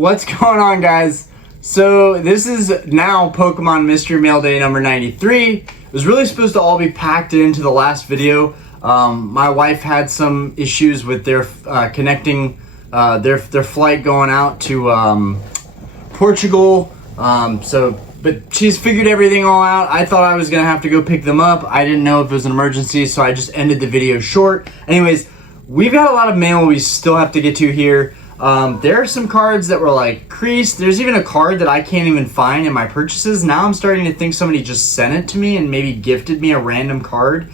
What's going on, guys? So this is now Pokemon Mystery Mail Day number 93. It was really supposed to all be packed into the last video. My wife had some issues with their connecting their flight going out to Portugal. But she's figured everything all out. I thought I was gonna have to go pick them up. I didn't know if it was an emergency, so I just ended the video short. Anyways, we've got a lot of mail we still have to get to here. There are some cards that were like creased. There's even a card that I can't even find in my purchases. Now I'm starting to think somebody just sent it to me and maybe gifted me a random card.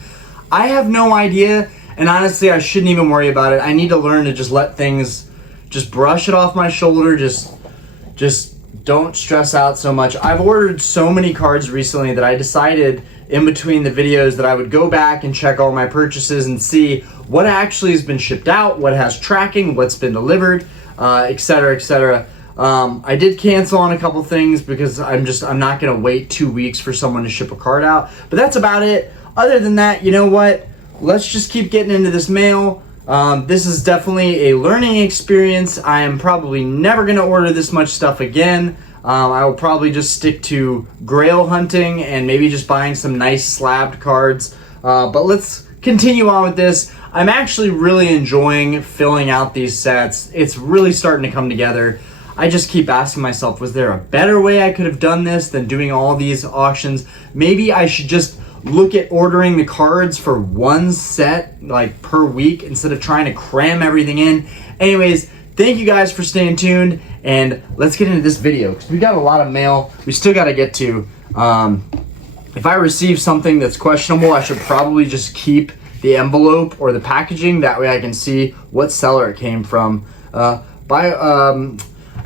I have no idea, and honestly, I shouldn't even worry about it. I need to learn to just let things, just brush it off my shoulder, just don't stress out so much. I've ordered so many cards recently that I decided in between the videos that I would go back and check all my purchases and see what actually has been shipped out, what has tracking, what's been delivered, etc., etc. I did cancel on a couple things because I'm not gonna wait 2 weeks for someone to ship a card out, but that's about it. Other than that, you know what? Let's just keep getting into this mail. This is definitely a learning experience. I am probably never going to order this much stuff again. I will probably just stick to grail hunting and maybe just buying some nice slabbed cards. But let's continue on with this. I'm actually really enjoying filling out these sets. It's really starting to come together. I just keep asking myself, was there a better way I could have done this than doing all these auctions? Maybe I should just look at ordering the cards for one set like per week instead of trying to cram everything in. Anyways, thank you guys for staying tuned, and let's get into this video because we got a lot of mail we still got to get to. If I receive something that's questionable, I should probably just keep the envelope or the packaging. That way I can see what seller it came from. All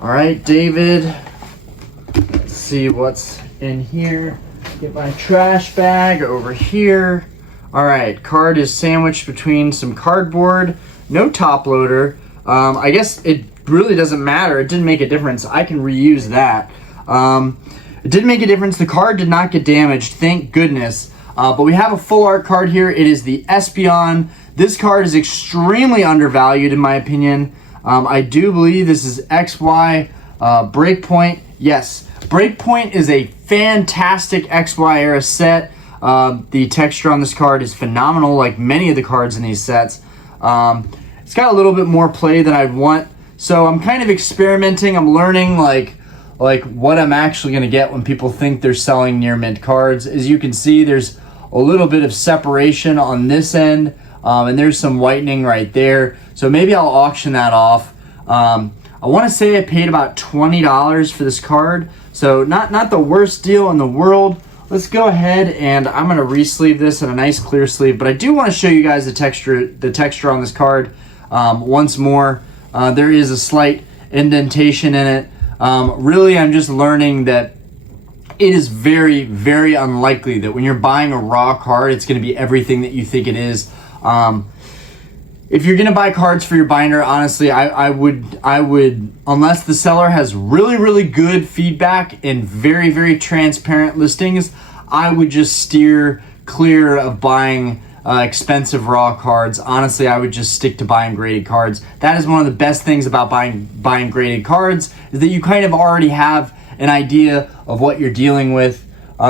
right, David, let's see what's in here. Get my trash bag over here. All right, card is sandwiched between some cardboard, no top loader. I guess it really doesn't matter. It didn't make a difference. I can reuse that. It didn't make a difference. The card did not get damaged, thank goodness. But we have a full art card here. It is the Espeon. This card is extremely undervalued in my opinion. I do believe this is XY Breakpoint. Yes, Breakpoint is a fantastic XY era set. The texture on this card is phenomenal, like many of the cards in these sets. It's got a little bit more play than I'd want, so I'm kind of experimenting. I'm learning like what I'm actually going to get when people think they're selling near mint cards. As you can see, there's a little bit of separation on this end, and there's some whitening right there. So maybe I'll auction that off. I want to say I paid about $20 for this card, so not the worst deal in the world. Let's go ahead and I'm going to re-sleeve this in a nice clear sleeve, but I do want to show you guys the texture on this card once more. There is a slight indentation in it. Really, I'm just learning that it is very, very unlikely that when you're buying a raw card, it's going to be everything that you think it is. If you're gonna buy cards for your binder, honestly, I would, unless the seller has really, really good feedback and very, very transparent listings, I would just steer clear of buying expensive raw cards. Honestly, I would just stick to buying graded cards. That is one of the best things about buying graded cards, is that you kind of already have an idea of what you're dealing with.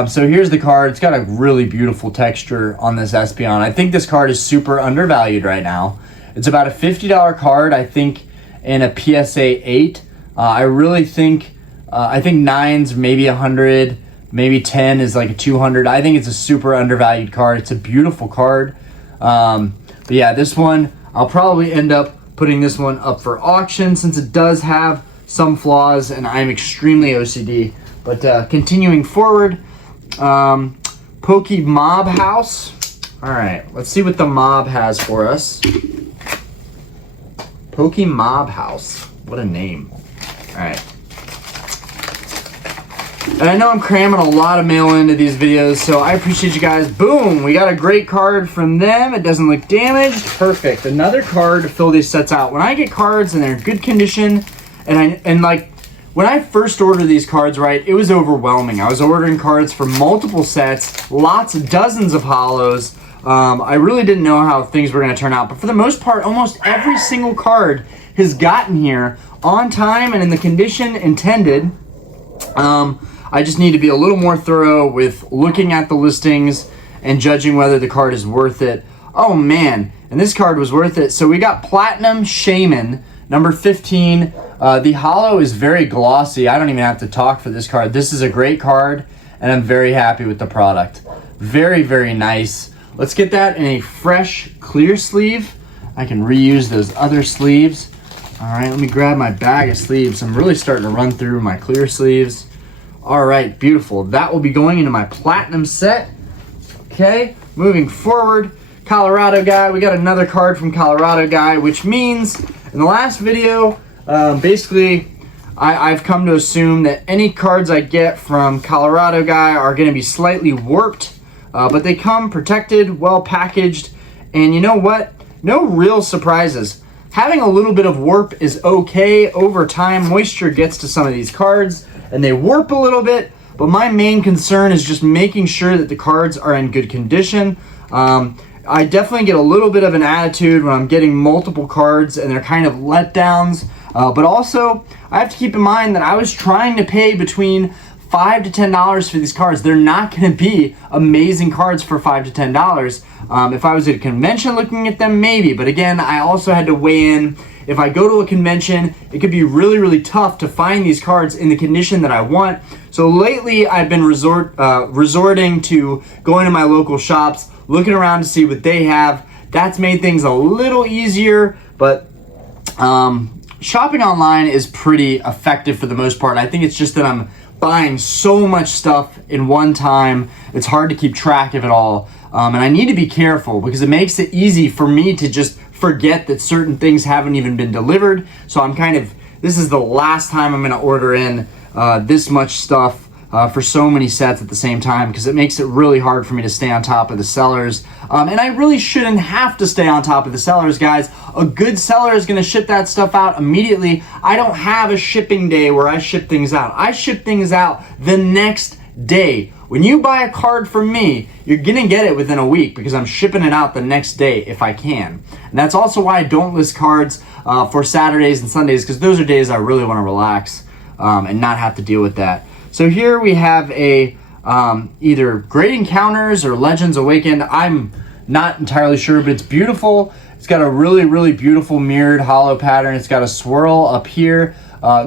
So here's the card. It's got a really beautiful texture on this Espeon. I think this card is super undervalued right now. It's about a $50 card, I think, in a PSA 8. I really think, I think 9's maybe 100, maybe 10 is like a 200. I think it's a super undervalued card. It's a beautiful card. But yeah, this one, I'll probably end up putting this one up for auction since it does have some flaws and I'm extremely OCD. But continuing forward, Pokemob House. All right, let's see what the mob has for us. Pokemob House. What a name. All right. And I know I'm cramming a lot of mail into these videos, so I appreciate you guys. Boom! We got a great card from them. It doesn't look damaged. Perfect. Another card to fill these sets out. When I get cards and they're in good condition, and like when I first ordered these cards, right, it was overwhelming. I was ordering cards for multiple sets, dozens of holos. I really didn't know how things were going to turn out, but for the most part, almost every single card has gotten here on time and in the condition intended. I just need to be a little more thorough with looking at the listings and judging whether the card is worth it. Oh man, and this card was worth it. So we got Platinum Shaman, number 15. The holo is very glossy. I don't even have to talk for this card. This is a great card, and I'm very happy with the product. Very, very nice. Let's get that in a fresh, clear sleeve. I can reuse those other sleeves. All right, let me grab my bag of sleeves. I'm really starting to run through my clear sleeves. All right, beautiful. That will be going into my Platinum set. Okay, moving forward, Colorado Guy. We got another card from Colorado Guy, which means in the last video, basically, I've come to assume that any cards I get from Colorado Guy are going to be slightly warped, but they come protected, well packaged, and you know what? No real surprises. Having a little bit of warp is okay. Over time, moisture gets to some of these cards, and they warp a little bit, but my main concern is just making sure that the cards are in good condition. I definitely get a little bit of an attitude when I'm getting multiple cards and they're kind of letdowns, but also I have to keep in mind that I was trying to pay between $5 to $10 for these cards. They're not going to be amazing cards for $5 to $10. If I was at a convention looking at them, maybe, but again, I also had to weigh in. If I go to a convention, it could be really, really tough to find these cards in the condition that I want. So lately, I've been resorting to going to my local shops, looking around to see what they have. That's made things a little easier, but shopping online is pretty effective for the most part. I think it's just that I'm buying so much stuff in one time. It's hard to keep track of it all. And I need to be careful because it makes it easy for me to just forget that certain things haven't even been delivered. So this is the last time I'm gonna order in this much stuff for so many sets at the same time, because it makes it really hard for me to stay on top of the sellers. And I really shouldn't have to stay on top of the sellers, guys. A good seller is gonna ship that stuff out immediately. I don't have a shipping day where I ship things out. I ship things out the next day. When you buy a card from me, you're gonna get it within a week because I'm shipping it out the next day if I can. And that's also why I don't list cards for Saturdays and Sundays, because those are days I really wanna relax and not have to deal with that. So here we have a either Great Encounters or Legends Awakened. I'm not entirely sure, but it's beautiful. It's got a really, really beautiful mirrored holo pattern. It's got a swirl up here.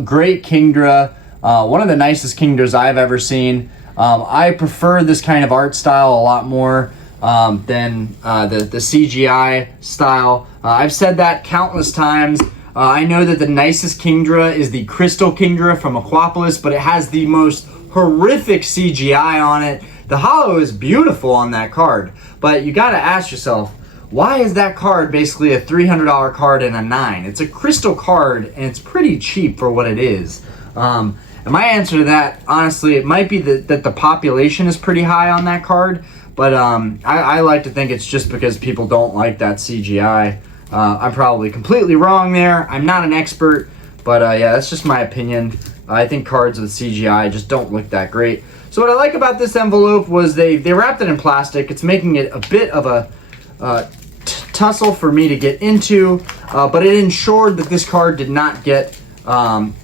Great Kingdra. One of the nicest Kingdras I've ever seen. I prefer this kind of art style a lot more than the CGI style. I've said that countless times. I know that the nicest Kingdra is the Crystal Kingdra from Aquapolis, but it has the most horrific CGI on it. The holo is beautiful on that card, but you gotta ask yourself, why is that card basically a $300 card and a 9? It's a crystal card and it's pretty cheap for what it is. And my answer to that, honestly, it might be that the population is pretty high on that card, but I like to think it's just because people don't like that CGI. I'm probably completely wrong there. I'm not an expert, but yeah, that's just my opinion. I think cards with CGI just don't look that great. So what I like about this envelope was they wrapped it in plastic. It's making it a bit of a tussle for me to get into, but it ensured that this card did not get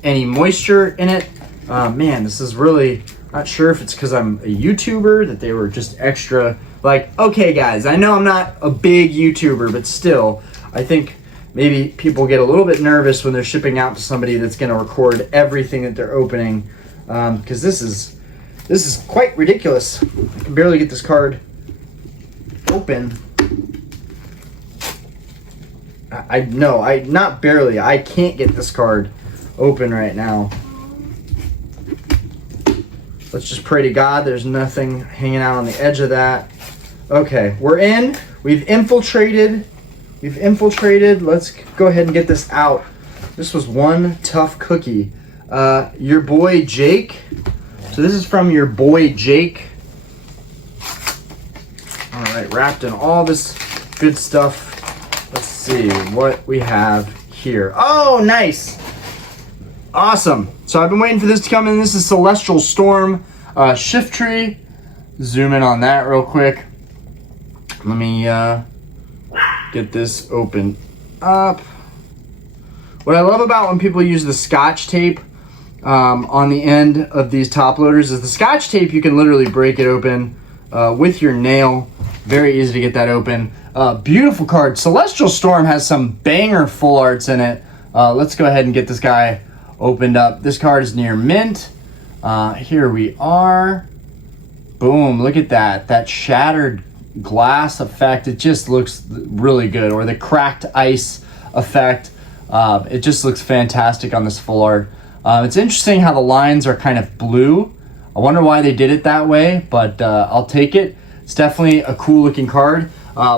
any moisture in it. Man, this is really, not sure if it's because I'm a YouTuber that they were just extra, like, okay guys, I know I'm not a big YouTuber, but still, I think maybe people get a little bit nervous when they're shipping out to somebody that's going to record everything that they're opening, because this is quite ridiculous. I can barely get this card open. Not barely. I can't get this card open right now. Let's just pray to God there's nothing hanging out on the edge of that. Okay, we're in. We've infiltrated. Let's go ahead and get this out. This was one tough cookie. Your boy Jake. So this is from your boy Jake. All right, wrapped in all this good stuff. Let's see what we have here. Oh, nice. Awesome. So I've been waiting for this to come in. This is Celestial Storm Shift Tree. Zoom in on that real quick. Let me get this open up. What I love about when people use the Scotch tape on the end of these top loaders is the Scotch tape, you can literally break it open with your nail. Very easy to get that open. Beautiful card. Celestial Storm has some banger full arts in it. Let's go ahead and get this guy opened up. This card is near mint. Here we are. Boom, look at that. That shattered glass effect. It just looks really good. Or the cracked ice effect. It just looks fantastic on this full art. It's interesting how the lines are kind of blue. I wonder why they did it that way, but I'll take it. It's definitely a cool looking card.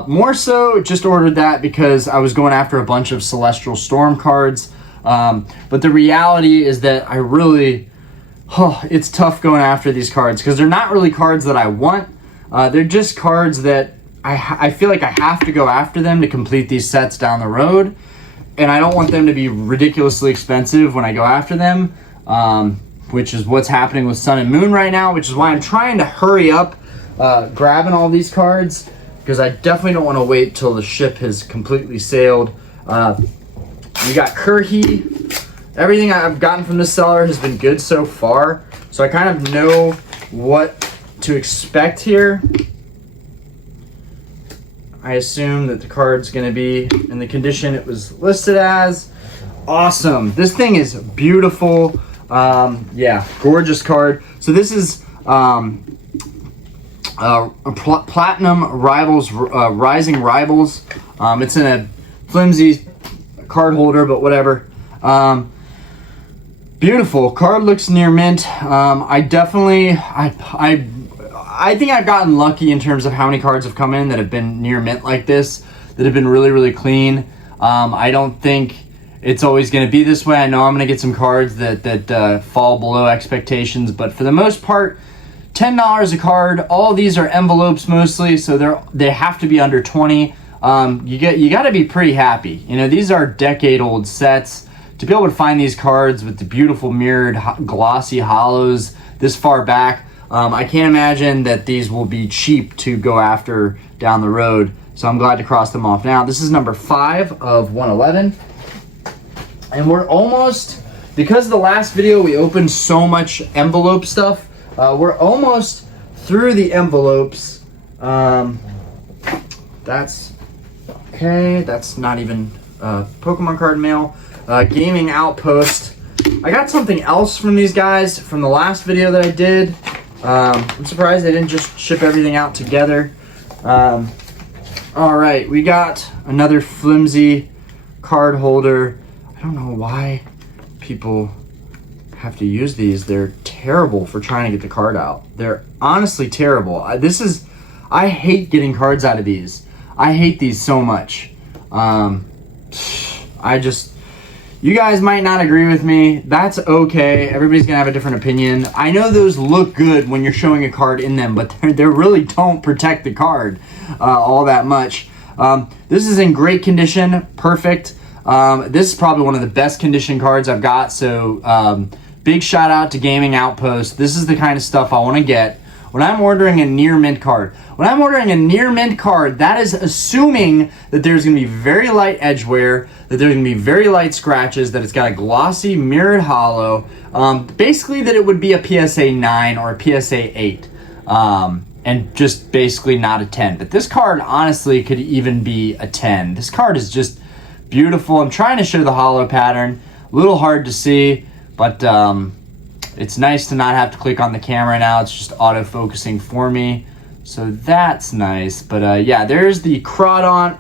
More so, just ordered that because I was going after a bunch of Celestial Storm cards. But the reality is that I really, it's tough going after these cards because they're not really cards that I want. They're just cards that I feel like I have to go after them to complete these sets down the road. And I don't want them to be ridiculously expensive when I go after them, which is what's happening with Sun and Moon right now, which is why I'm trying to hurry up grabbing all these cards, because I definitely don't want to wait till the ship has completely sailed. We got Kurhi. Everything I've gotten from this seller has been good so far, so I kind of know what to expect here. I assume that the card's going to be in the condition it was listed as. Awesome. This thing is beautiful. Yeah, gorgeous card. So this is Platinum Rivals, Rising Rivals. It's in a flimsy card holder, but whatever. Beautiful. Card looks near mint. I think I've gotten lucky in terms of how many cards have come in that have been near mint like this, that have been really, really clean. I don't think it's always going to be this way. I know I'm going to get some cards that fall below expectations, but for the most part, $10 a card. All these are envelopes mostly, so they have to be under 20. You got to be pretty happy. You know, these are decade-old sets. To be able to find these cards with the beautiful mirrored glossy hollows this far back, I can't imagine that these will be cheap to go after down the road. So I'm glad to cross them off now. This is number 5 of 111. And we're almost, because the last video we opened so much envelope stuff, we're almost through the envelopes. That's okay. That's not even Pokemon card mail. Gaming Outpost. I got something else from these guys from the last video that I did. I'm surprised they didn't just ship everything out together. All right, we got another flimsy card holder. I don't know why people have to use these. They're terrible for trying to get the card out. They're honestly terrible. I hate getting cards out of these. I hate these so much. You guys might not agree with me. That's okay. Everybody's gonna have a different opinion. I know those look good when you're showing a card in them, but they really don't protect the card all that much. This is in great condition, perfect. This is probably one of the best condition cards I've got, so big shout out to Gaming Outpost. This is the kind of stuff I want to get when I'm ordering a near mint card. When I'm ordering a near mint card, that is assuming that there's going to be very light edge wear, that there's going to be very light scratches, that it's got a glossy mirrored hollow, basically that it would be a PSA 9 or a PSA 8, and just basically not a 10. But this card honestly could even be a 10. This card is just beautiful. I'm trying to show the hollow pattern. A little hard to see, but it's nice to not have to click on the camera now. It's just auto-focusing for me. So that's nice. But yeah, there's the Crawdon.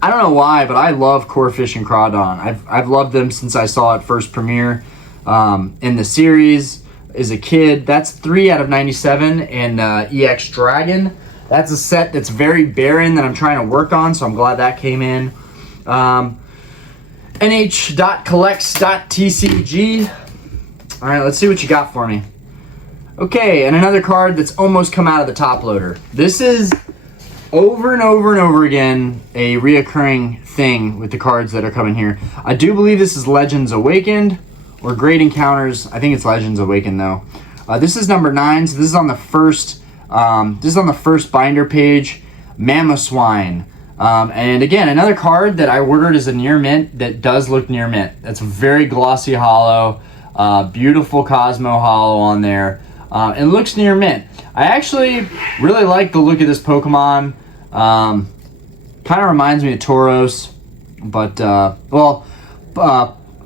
I don't know why, but I love Corefish and Crawdon. I've loved them since I saw it first premiere in the series as a kid. That's 3 out of 97 and EX Dragon. That's a set that's very barren that I'm trying to work on, so I'm glad that came in. nh.collects.tcg. All right, let's see what you got for me. Okay, and another card that's almost come out of the top loader. This is over and over and over again a reoccurring thing with the cards that are coming here. I do believe this is Legends Awakened or Great Encounters. I think it's Legends Awakened though. This is number 9. So this is on the first. This is on the first binder page. Mamoswine. And again, another card that I ordered is a near mint that does look near mint. That's a very glossy holo, beautiful Cosmo holo on there. It looks near mint. I actually really like the look of this Pokemon. Kind of reminds me of Tauros, but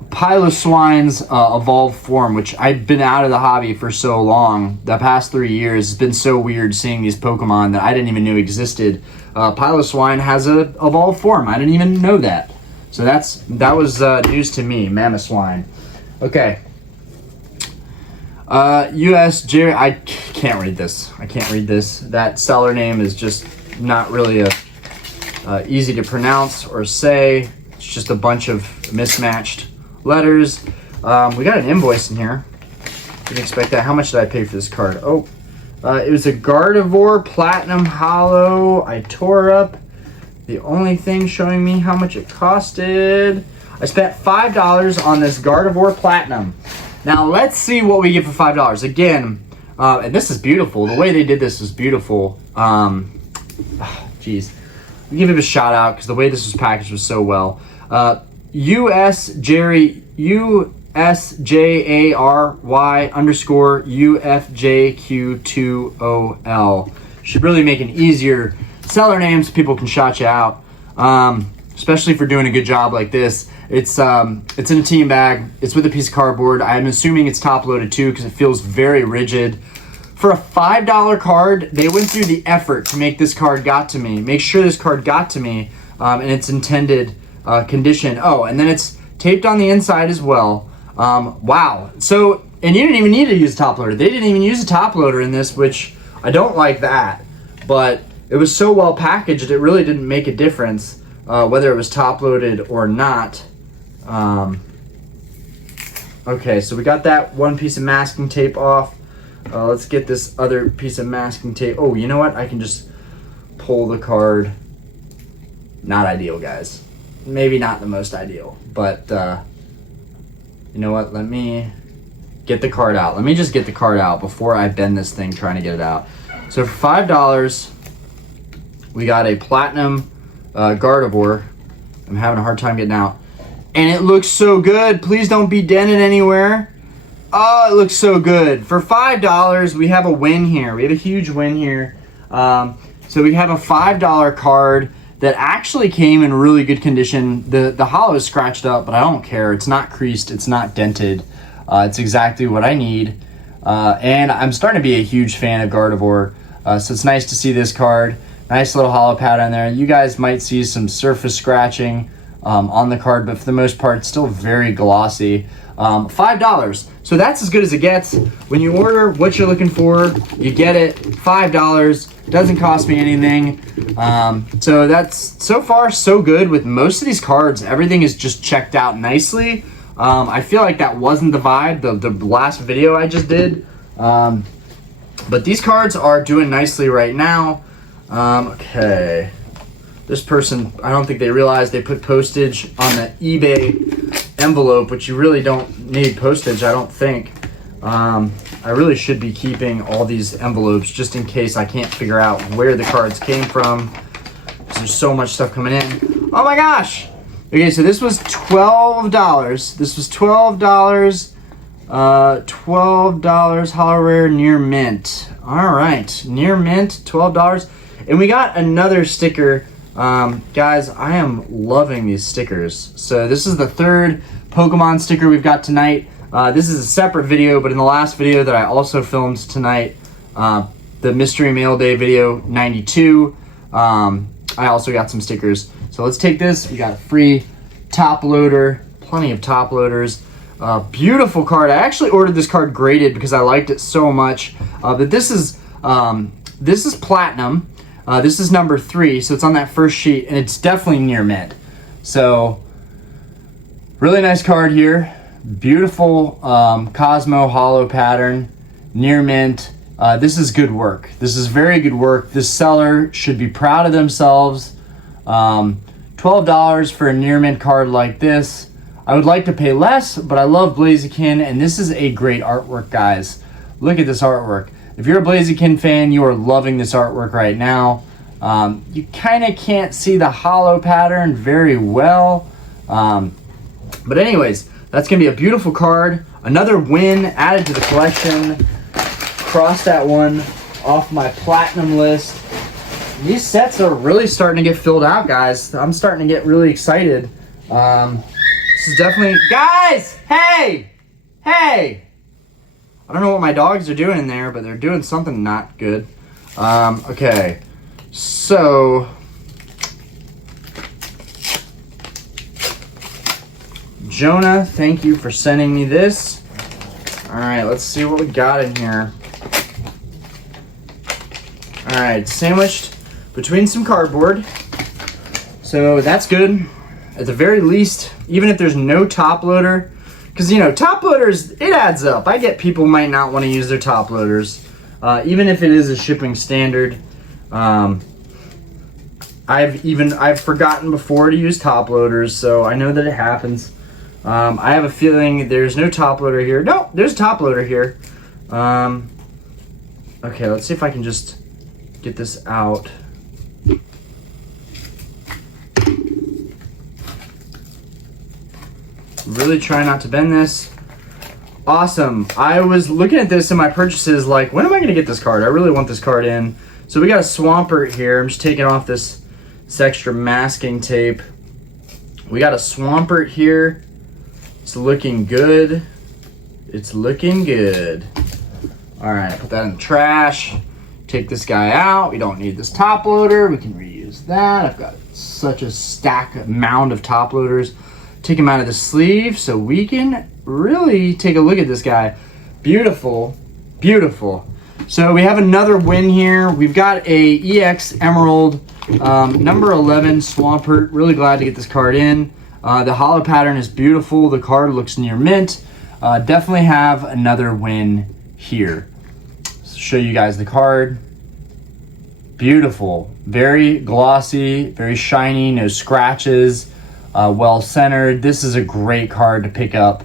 Piloswine's evolved form, which I've been out of the hobby for so long. The past 3 years, it's been so weird seeing these Pokemon that I didn't even know existed. Piloswine has a evolved form. I didn't even know that. So that was news to me. Mamoswine. Okay. U.S. Jerry. I can't read this. I can't read this. That seller name is just not really easy to pronounce or say. It's just a bunch of mismatched letters. We got an invoice in here. Didn't expect that. How much did I pay for this card? Oh, it was a Gardevoir Platinum Holo. I tore up. The only thing showing me how much it costed. I spent $5 on this Gardevoir Platinum. Now let's see what we get for $5. Again, and this is beautiful. The way they did this is beautiful. Geez. I'll give it a shout out because the way this was packaged was so well. U.S. Jerry, USJARY underscore UFJQ2OL. Should really make an easier seller name so people can shout you out. Especially for doing a good job like this. It's in a team bag. It's with a piece of cardboard. I'm assuming it's top loaded too because it feels very rigid. For a $5 card, they went through the effort to make this card got to me. Make sure this card got to me in its intended condition. Oh, and then it's taped on the inside as well. Wow. So, and you didn't even need to use a top loader. They didn't even use a top loader in this, which I don't like that. But it was so well packaged, it really didn't make a difference whether it was top loaded or not. Okay, so we got that one piece of masking tape off. Let's get this other piece of masking tape. Oh, you know what? I can just pull the card. Not ideal, guys. Maybe not the most ideal, but you know what? Let me get the card out. Let me just get the card out before I bend this thing trying to get it out. So for $5, we got a Platinum Gardevoir. I'm having a hard time getting out. And it looks so good. Please don't be dented anywhere. Oh, it looks so good. For $5, we have a win here. We have a huge win here. So we have a $5 card that actually came in really good condition. The holo is scratched up, but I don't care. It's not creased. It's not dented. It's exactly what I need. And I'm starting to be a huge fan of Gardevoir. So it's nice to see this card. Nice little holo pad on there. You guys might see some surface scratching on the card, but for the most part, it's still very glossy. $5. So that's as good as it gets. When you order what you're looking for, you get it. $5. Doesn't cost me anything. So that's so far so good with most of these cards. Everything is just checked out nicely. I feel like that wasn't the vibe, the last video I just did. But these cards are doing nicely right now. Okay. This person, I don't think they realized they put postage on the eBay envelope, which you really don't need postage, I don't think. I really should be keeping all these envelopes just in case I can't figure out where the cards came from, because there's so much stuff coming in. Oh my gosh! Okay, so this was $12. This was $12. $12 Holo Rare Near Mint. All right, Near Mint, $12. And we got another sticker. Guys, I am loving these stickers. So this is the third Pokemon sticker we've got tonight. This is a separate video, but in the last video that I also filmed tonight, the Mystery Mail Day video 92, I also got some stickers. So let's take this. We got a free top loader, plenty of top loaders. Beautiful card. I actually ordered this card graded because I liked it so much. But this is Platinum. This is number 3, so it's on that first sheet, and it's definitely near mint. So, really nice card here. Beautiful Cosmo holo pattern, near mint. This is good work. This is very good work. This seller should be proud of themselves. $12 for a near mint card like this. I would like to pay less, but I love Blaziken, and this is a great artwork, guys. Look at this artwork. If you're a Blaziken fan, you are loving this artwork right now. You kind of can't see the hollow pattern very well. But anyways, that's going to be a beautiful card. Another win added to the collection. Cross that one off my platinum list. These sets are really starting to get filled out, guys. I'm starting to get really excited. This is definitely... Guys! Hey! Hey! I don't know what my dogs are doing in there, but they're doing something not good. Okay. So... Jonah, thank you for sending me this. Alright, let's see what we got in here. Alright, sandwiched between some cardboard. So that's good. At the very least, even if there's no top loader, because you know, top loaders, it adds up. I get people might not want to use their top loaders, even if it is a shipping standard. I've forgotten before to use top loaders, so I know that it happens. I have a feeling there's no top loader here. No, there's a top loader here. Okay, let's see if I can just get this out. Really try not to bend this. Awesome. I was looking at this in my purchases like, when am I going to get this card? I really want this card in. So we got a Swampert here. I'm just taking off this extra masking tape. We got a Swampert here. It's looking good. It's looking good. All right, put that in the trash. Take this guy out. We don't need this top loader. We can reuse that. I've got such a mound of top loaders. Take him out of the sleeve so we can really take a look at this guy. Beautiful, beautiful. So we have another win here. We've got a EX Emerald number 11 Swampert. Really glad to get this card in. The hollow pattern is beautiful. The card looks near mint. Definitely have another win here. So show you guys the card. Beautiful, very glossy, very shiny, no scratches, well centered. This is a great card to pick up,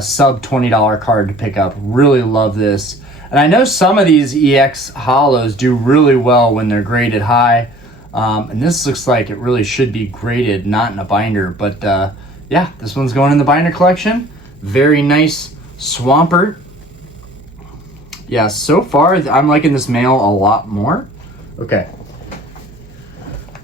sub $20 card to pick up. Really love this. And I know some of these EX hollows do really well when they're graded high. And this looks like it really should be graded, not in a binder. But yeah, this one's going in the binder collection. Very nice Swampert. Yeah, so far I'm liking this mail a lot more. Okay.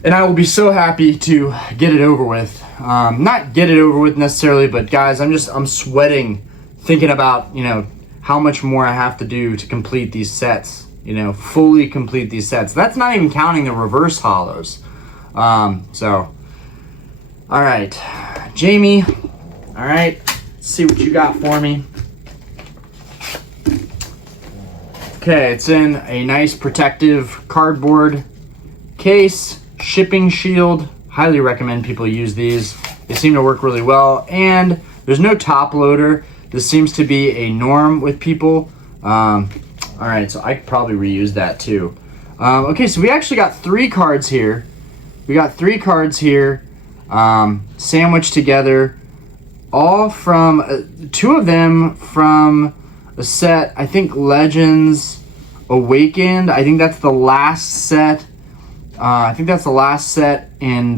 And I will be so happy to get it over with. Not get it over with necessarily, but guys, I'm sweating thinking about, you know, how much more I have to do to complete these sets. You know, fully complete these sets. That's not even counting the reverse hollows. So, all right, Jamie. All right, let's see what you got for me. Okay, it's in a nice protective cardboard case, shipping shield. Highly recommend people use these. They seem to work really well, and there's no top loader. This seems to be a norm with people. All right, so I could probably reuse that too. Okay, so we actually got 3 cards here. We got 3 cards here, sandwiched together, all from 2 of them from a set, I think Legends Awakened. I think that's the last set. I think that's the last set in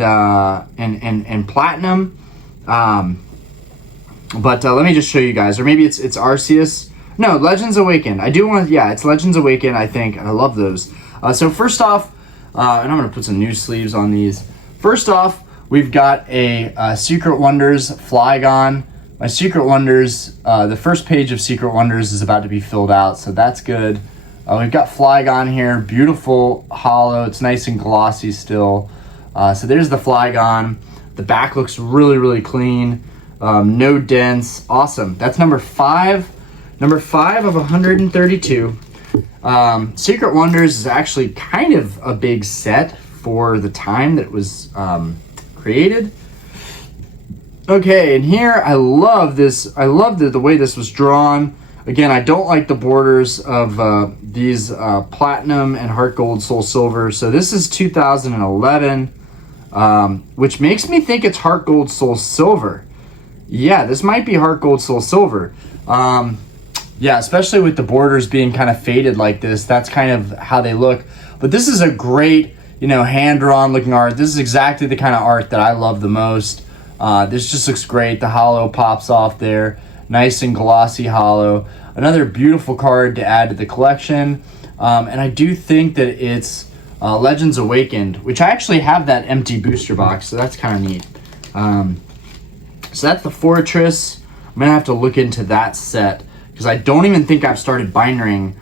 Platinum. But let me just show you guys, or maybe it's Arceus. No, Legends Awakened. I do want to, yeah, it's Legends Awakened, I think. I love those. So first off, and I'm going to put some new sleeves on these. First off, we've got a Secret Wonders Flygon. My Secret Wonders, the first page of Secret Wonders is about to be filled out, so that's good. We've got Flygon here, beautiful hollow. It's nice and glossy still. So there's the Flygon. The back looks really, really clean. No dents. Awesome. That's number 5. Number 5 of 132. Secret Wonders is actually kind of a big set for the time that it was created. Okay, and here I love this. I love the way this was drawn. Again, I don't like the borders of these Platinum and Heart Gold, Soul Silver. So this is 2011, which makes me think it's Heart Gold, Soul Silver. Yeah, this might be Heart Gold, Soul Silver. Yeah, especially with the borders being kind of faded like this. That's kind of how they look. But this is a great, you know, hand-drawn looking art. This is exactly the kind of art that I love the most. This just looks great. The holo pops off there. Nice and glossy holo. Another beautiful card to add to the collection. And I do think that it's Legends Awakened, which I actually have that empty booster box, so that's kind of neat. So that's the Fortress. I'm going to have to look into that set because I don't even think I've started bindering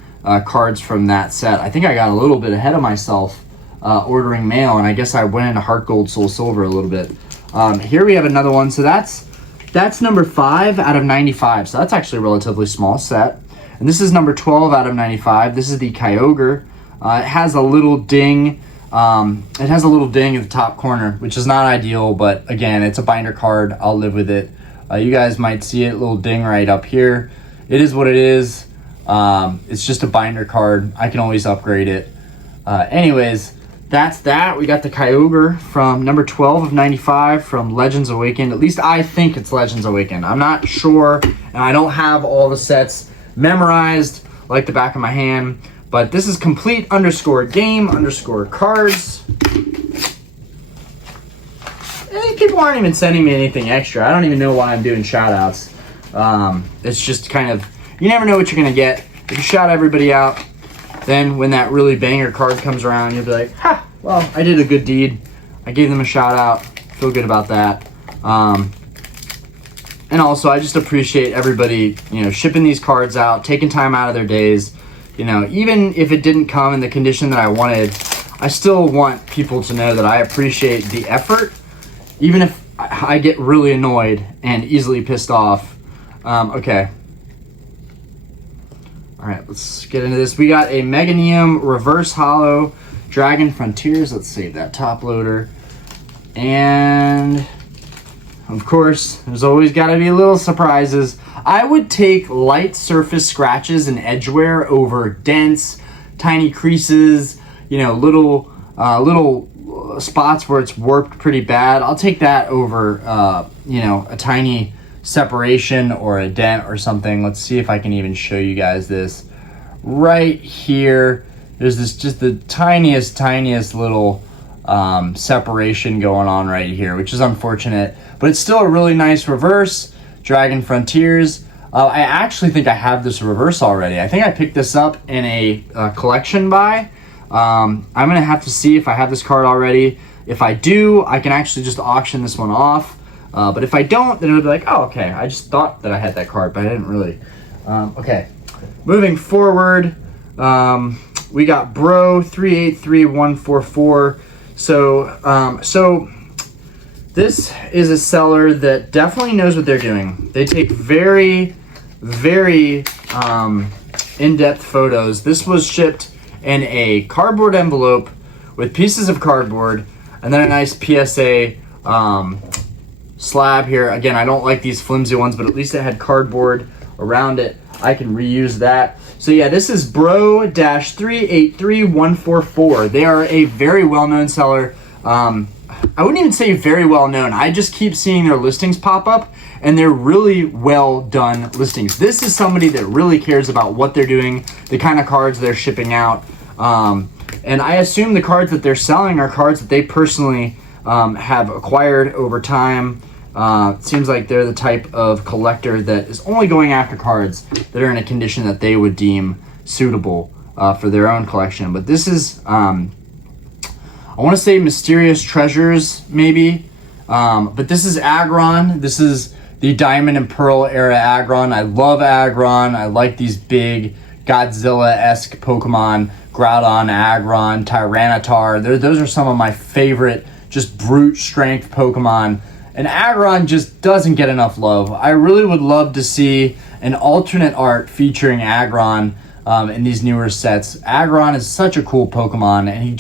cards from that set. I think I got a little bit ahead of myself ordering mail, and I guess I went into Heart Gold, Soul Silver a little bit. Here we have another one. So that's number 5 out of 95. So that's actually a relatively small set. And this is number 12 out of 95. This is the Kyogre. It has a little ding. It has a little ding at the top corner, which is not ideal, but again, it's a binder card. I'll live with it. You guys might see it, little ding right up here. It is what it is. It's just a binder card. I can always upgrade it. Anyways, that's that. We got the Kyogre from number 12 of 95 from Legends Awakened. At least I think it's Legends Awakened. I'm not sure, and I don't have all the sets memorized like the back of my hand. But this is complete _ game _ cards. And these people aren't even sending me anything extra. I don't even know why I'm doing shout outs. It's just kind of, you never know what you're going to get. If you shout everybody out, then when that really banger card comes around, you'll be like, ha, well, I did a good deed. I gave them a shout out. Feel good about that. And also, I just appreciate everybody, you know, shipping these cards out, taking time out of their days. You know, even if it didn't come in the condition that I wanted, I still want people to know that I appreciate the effort, even if I get really annoyed and easily pissed off. Okay. All right, let's get into this. We got a Meganium Reverse Holo Dragon Frontiers. Let's save that top loader. And of course, there's always got to be little surprises. I would take light surface scratches and edge wear over dense, tiny creases, you know, little spots where it's warped pretty bad. I'll take that over, you know, a tiny separation or a dent or something. Let's see if I can even show you guys this. Right here, there's this just the tiniest little separation going on right here, which is unfortunate, but it's still a really nice reverse. Dragon Frontiers. I actually think I have this reverse already. I think I picked this up in a collection buy. I'm going to have to see if I have this card already. If I do, I can actually just auction this one off. But if I don't, then it'll be like, oh, okay, I just thought that I had that card, but I didn't really. Okay, moving forward, we got Bro 383144. So this is a seller that definitely knows what they're doing. They take very, very in-depth photos. This was shipped in a cardboard envelope with pieces of cardboard and then a nice PSA slab here. Again, I don't like these flimsy ones, but at least it had cardboard around it. I can reuse that. So yeah, this is Bro-383144. They are a very well-known seller. I wouldn't even say very well known. I just keep seeing their listings pop up, and they're really well done listings. This is somebody that really cares about what they're doing, the kind of cards they're shipping out. And I assume the cards that they're selling are cards that they personally have acquired over time. It seems like they're the type of collector that is only going after cards that are in a condition that they would deem suitable for their own collection. But this is, I want to say Mysterious Treasures, maybe. But this is Aggron. This is the Diamond and Pearl era Aggron. I love Aggron. I like these big Godzilla-esque Pokemon. Groudon, Aggron, Tyranitar. Those are some of my favorite just brute strength Pokemon. And Aggron just doesn't get enough love. I really would love to see an alternate art featuring Aggron in these newer sets. Aggron is such a cool Pokemon, and he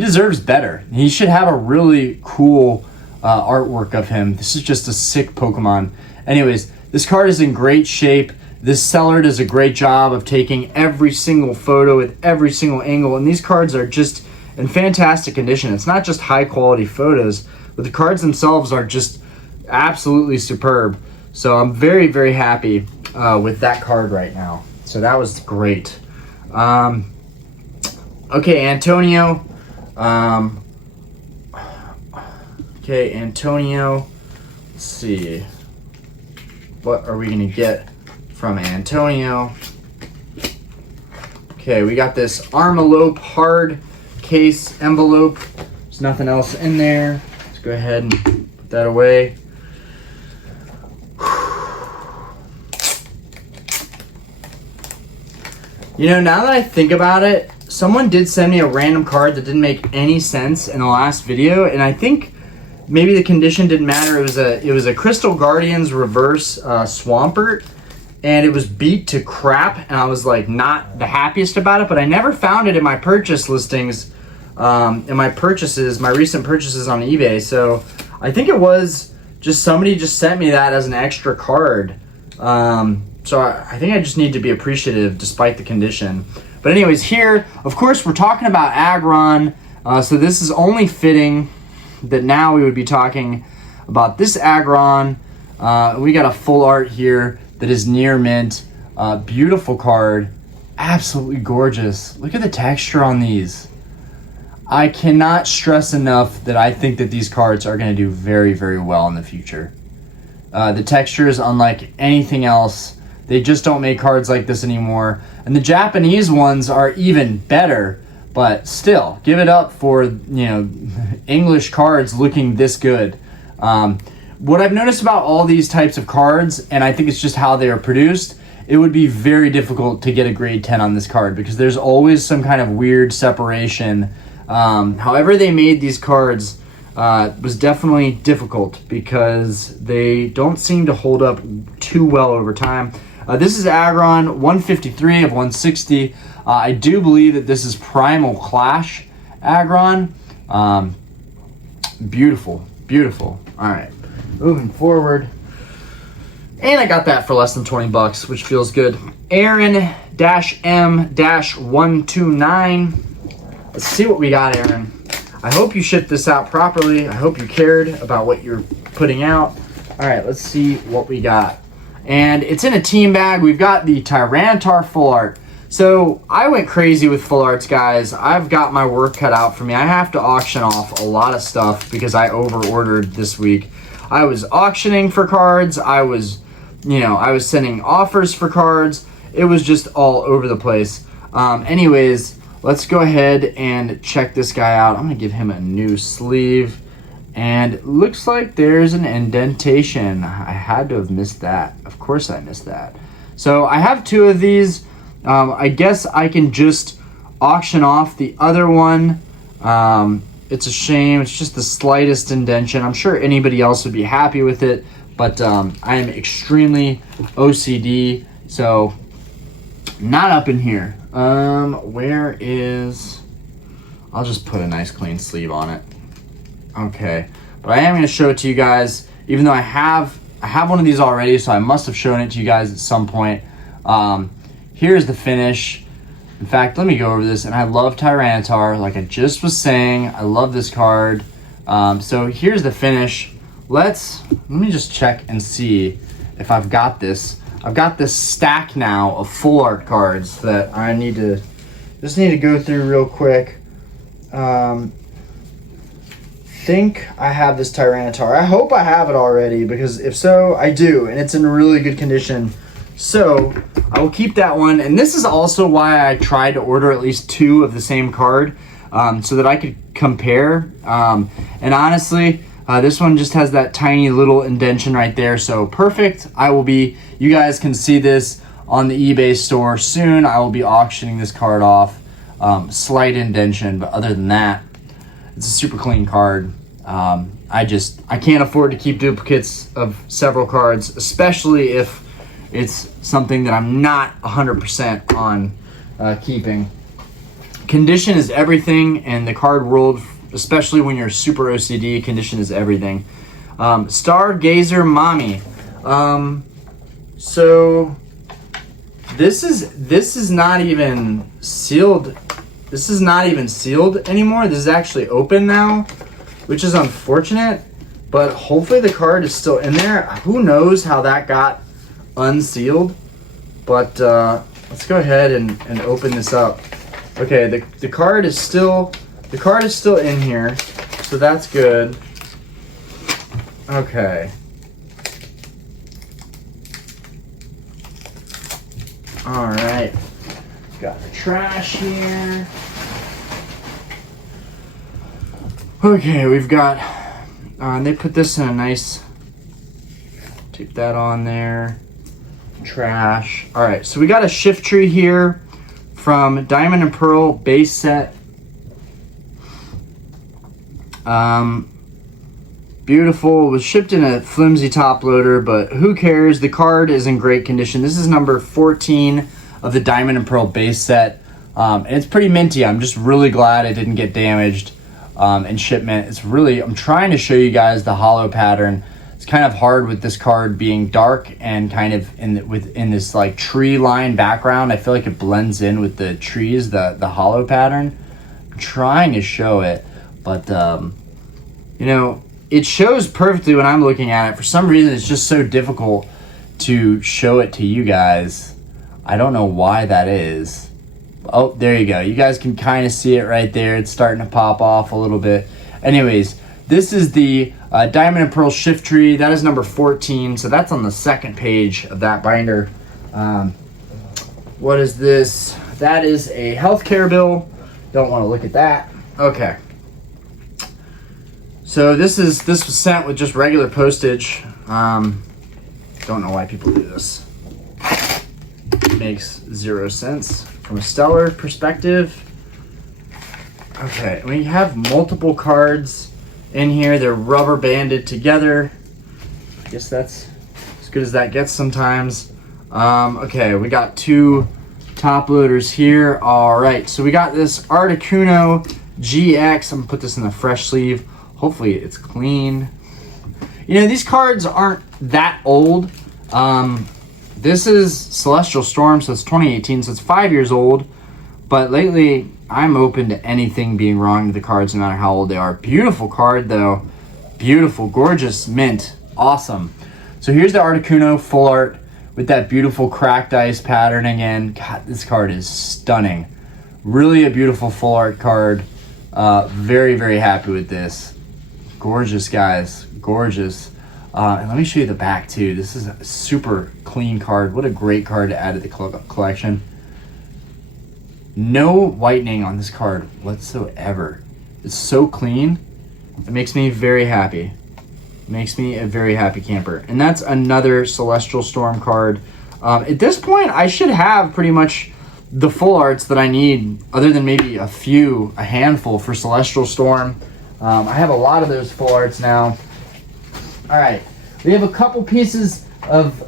deserves better. He should have a really cool artwork of him. This is just a sick Pokemon. Anyways, this card is in great shape. This seller does a great job of taking every single photo with every single angle, and these cards are just in fantastic condition. It's not just high quality photos, but the cards themselves are just absolutely superb. So I'm very, very happy with that card right now. So that was great. Okay, Antonio. Okay, Antonio. Let's see. What are we going to get from Antonio? Okay, we got this Armalope hard case envelope. There's nothing else in there. Let's go ahead and put that away. You know, now that I think about it, someone did send me a random card that didn't make any sense in the last video, and I think maybe the condition didn't matter. It was a Crystal Guardians reverse Swampert, and it was beat to crap, and I was like not the happiest about it, but I never found it in my purchase listings, in my recent purchases on eBay. So I think it was just somebody just sent me that as an extra card. So I think I just need to be appreciative despite the condition. But anyways, here, of course, we're talking about Aggron. So this is only fitting that now we would be talking about this Aggron. We got a full art here that is near mint. Beautiful card. Absolutely gorgeous. Look at the texture on these. I cannot stress enough that I think that these cards are going to do very, very well in the future. The texture is unlike anything else. They just don't make cards like this anymore. And the Japanese ones are even better, but still, give it up for, you know, English cards looking this good. What I've noticed about all these types of cards, and I think it's just how they are produced, it would be very difficult to get a grade 10 on this card because there's always some kind of weird separation. However they made these cards was definitely difficult because they don't seem to hold up too well over time. This is Aggron 153 of 160. I do believe that this is Primal Clash Aggron. Beautiful, beautiful. All right, moving forward. And I got that for less than 20 bucks, which feels good. Aaron-M-129. Let's see what we got, Aaron. I hope you shipped this out properly. I hope you cared about what you're putting out. All right, let's see what we got. And it's in a team bag. We've got the Tyranitar full art. So I went crazy with full arts, guys. I've got my work cut out for me. I have to auction off a lot of stuff because I over-ordered this week. I was auctioning for cards. I was sending offers for cards. It was just all over the place. Anyways, let's go ahead and check this guy out. I'm going to give him a new sleeve. And it looks like there's an indentation. I had to have missed that. Of course I missed that. So I have two of these. I guess I can just auction off the other one. It's a shame. It's just the slightest indentation. I'm sure anybody else would be happy with it. But I am extremely OCD. So not up in here. Where is... I'll just put a nice clean sleeve on it. Okay, but I am going to show it to you guys, even though I have one of these already, so I must have shown it to you guys at some point. Here's the finish. In fact, let me go over this, and I love Tyranitar, like I just was saying. I love this card. So here's the finish. Let me just check and see if I've got this. I've got this stack now of full art cards that I need to go through real quick. Think I have this Tyranitar. I hope I have it already, because if so, I do, and it's in really good condition. So I will keep that one. And this is also why I tried to order at least two of the same card, so that I could compare. And honestly, this one just has that tiny little indentation right there, so perfect. You guys can see this on the eBay store soon. I will be auctioning this card off. Slight indentation, but other than that, it's a super clean card. I can't afford to keep duplicates of several cards, especially if it's something that I'm not 100% on keeping. Condition is everything, and the card world, especially when you're super OCD, condition is everything. Stargazer Mommy. So this is not even sealed. This is not even sealed anymore. This is actually open now, which is unfortunate, but hopefully the card is still in there. Who knows how that got unsealed, but let's go ahead and open this up. Okay, the card is still The card is still in here, so that's good. Okay. All right. Got the trash here. Okay, we've got, they put this in a nice, tape that on there. Trash. All right, so we got a shift tree here from Diamond and Pearl base set. Beautiful. It was shipped in a flimsy top loader, but who cares? The card is in great condition. This is number 14 of the Diamond and Pearl base set. And it's pretty minty. I'm just really glad it didn't get damaged in shipment. It's really, I'm trying to show you guys the hollow pattern. It's kind of hard with this card being dark and kind of in this like tree line background. I feel like it blends in with the trees, the hollow pattern. I'm trying to show it, but you know, it shows perfectly when I'm looking at it. For some reason, it's just so difficult to show it to you guys. I don't know why that is. Oh, there you go. You guys can kind of see it right there. It's starting to pop off a little bit. Anyways, this is the Diamond and Pearl shift tree. That is number 14. So that's on the second page of that binder. What is this? That is a healthcare bill. Don't want to look at that. Okay. So this was sent with just regular postage. Don't know why people do this. Makes 0 sense from a Stellar perspective. Okay, we have multiple cards in here. They're rubber banded together. I guess that's as good as that gets sometimes. Okay, we got 2 top loaders here. All right, so we got this Articuno GX. I'm gonna put this in the fresh sleeve. Hopefully it's clean. You know, these cards aren't that old. This is Celestial Storm, so it's 2018, so it's 5 years old. But lately, I'm open to anything being wrong with the cards, no matter how old they are. Beautiful card, though. Beautiful, gorgeous mint. Awesome. So here's the Articuno full art with that beautiful cracked ice pattern again. God, this card is stunning. Really a beautiful full art card. Very, very happy with this. Gorgeous, guys. Gorgeous. And let me show you the back, too. This is a super clean card. What a great card to add to the collection. No whitening on this card whatsoever. It's so clean. It makes me very happy. Makes me a very happy camper. And that's another Celestial Storm card. At this point, I should have pretty much the full arts that I need, other than maybe a handful for Celestial Storm. I have a lot of those full arts now. All right, we have a couple pieces of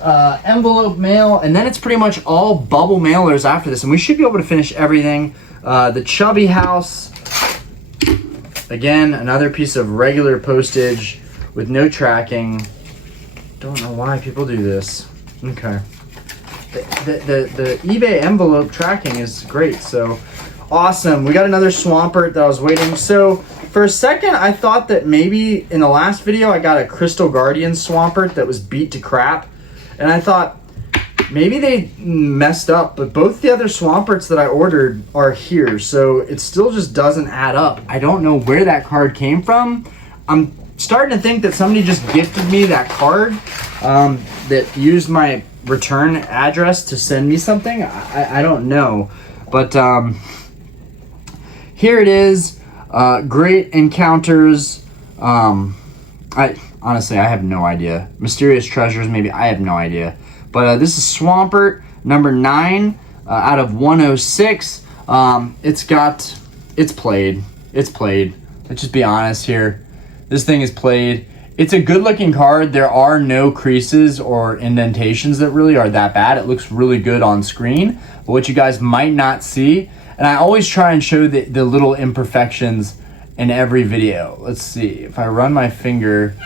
envelope mail, and then it's pretty much all bubble mailers after this, and we should be able to finish everything. The Chubby House, again, another piece of regular postage with no tracking. Don't know why people do this. Okay. The eBay envelope tracking is great, so awesome. We got another Swampert that I was waiting. So for a second, I thought that maybe in the last video I got a Crystal Guardian Swampert that was beat to crap, and I thought maybe they messed up, but both the other Swamperts that I ordered are here, so it still just doesn't add up. I don't know where that card came from. I'm starting to think that somebody just gifted me that card that used my return address to send me something. I don't know, but here it is. Great Encounters. I honestly have no idea. Mysterious Treasures, maybe. I have no idea. But this is Swampert number 9 out of 106. It's played. Let's just be honest here. This thing is played. It's a good looking card. There are no creases or indentations that really are that bad. It looks really good on screen. But what you guys might not see, and I always try and show the little imperfections in every video. Let's see. If I run my finger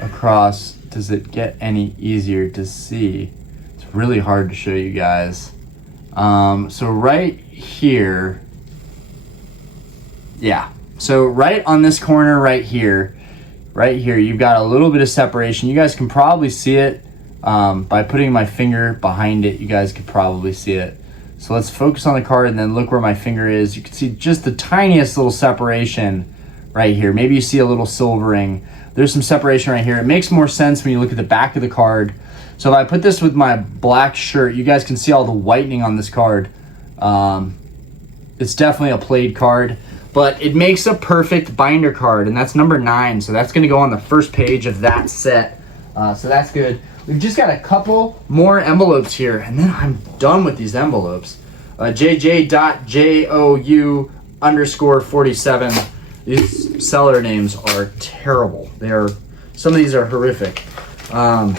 across, does it get any easier to see? It's really hard to show you guys. So right here, yeah. So right on this corner right here, you've got a little bit of separation. You guys can probably see it by putting my finger behind it. You guys could probably see it. So let's focus on the card and then look where my finger is. You can see just the tiniest little separation right here. Maybe you see a little silvering. There's some separation right here. It makes more sense when you look at the back of the card. So if I put this with my black shirt, you guys can see all the whitening on this card. It's definitely a played card, but it makes a perfect binder card, and that's number 9. So that's going to go on the first page of that set. So that's good. We've just got a couple more envelopes here, and then I'm done with these envelopes. JJ.JOU_47. These seller names are terrible. Some of these are horrific. I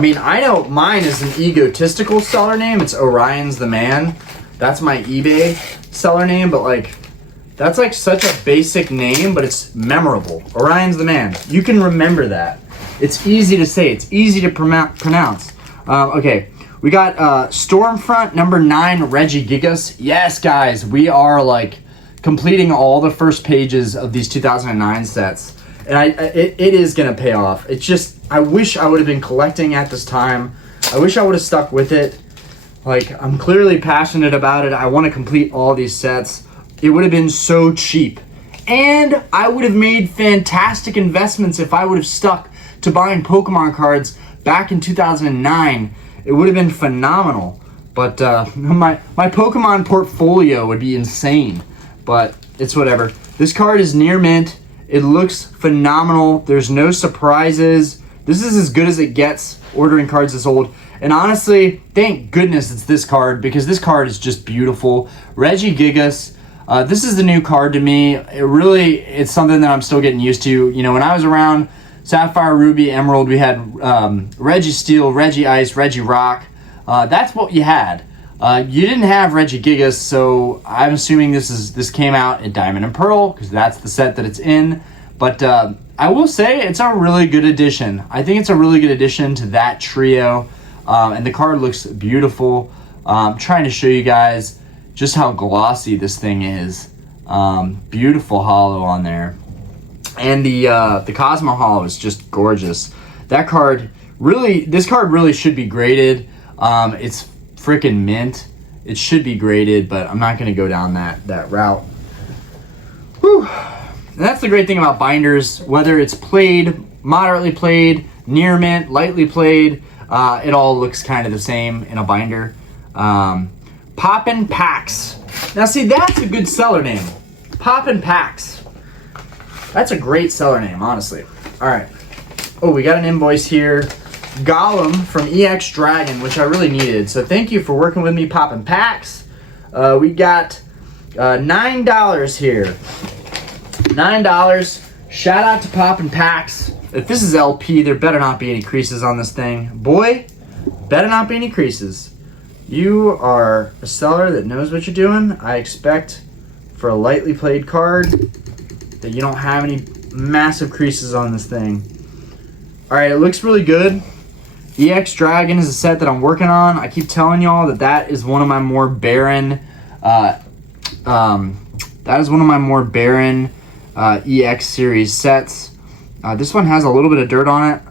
mean, I know mine is an egotistical seller name. It's Orion's the Man. That's my eBay seller name, but like, that's like such a basic name, but it's memorable. Orion's the Man. You can remember that. It's easy to say. It's easy to pronounce. Okay, we got Stormfront number 9, Regigigas. Yes, guys, we are like completing all the first pages of these 2009 sets, and it is gonna pay off. It's just, I wish I would have been collecting at this time. I wish I would have stuck with it. Like, I'm clearly passionate about it. I want to complete all these sets. It would have been so cheap, and I would have made fantastic investments if I would have stuck to buying Pokemon cards back in 2009. It would have been phenomenal. But my Pokemon portfolio would be insane. But it's whatever. This card is near mint. It looks phenomenal. There's no surprises. This is as good as it gets ordering cards this old. And honestly, thank goodness it's this card, because this card is just beautiful. Regigigas. This is the new card to me. It's something that I'm still getting used to. You know, when I was around Sapphire, Ruby, Emerald, we had Registeel, Regice, Regirock. That's what you had. You didn't have Regigigas, so I'm assuming this came out in Diamond and Pearl, because that's the set that it's in. But I will say it's a really good addition. I think it's a really good addition to that trio, and the card looks beautiful. I'm trying to show you guys just how glossy this thing is. Beautiful holo on there. And the Cosmo Holo is just gorgeous. This card really should be graded. It's freaking mint. It should be graded, but I'm not going to go down that route. Whew. And that's the great thing about binders. Whether it's played, moderately played, near mint, lightly played, it all looks kind of the same in a binder. Poppin' Packs. Now see, that's a good seller name. Poppin' Packs. That's a great seller name, honestly. All right. Oh, we got an invoice here. Gollum from EX Dragon, which I really needed. So thank you for working with me, Poppin' Packs. We got $9 here. $9. Shout out to Poppin' Packs. If this is LP, there better not be any creases on this thing. Boy, better not be any creases. You are a seller that knows what you're doing. I expect for a lightly played card that you don't have any massive creases on this thing. All right, it looks really good. EX Dragon is a set that I'm working on. I keep telling y'all that is one of my more barren EX series sets. This one has a little bit of dirt on it.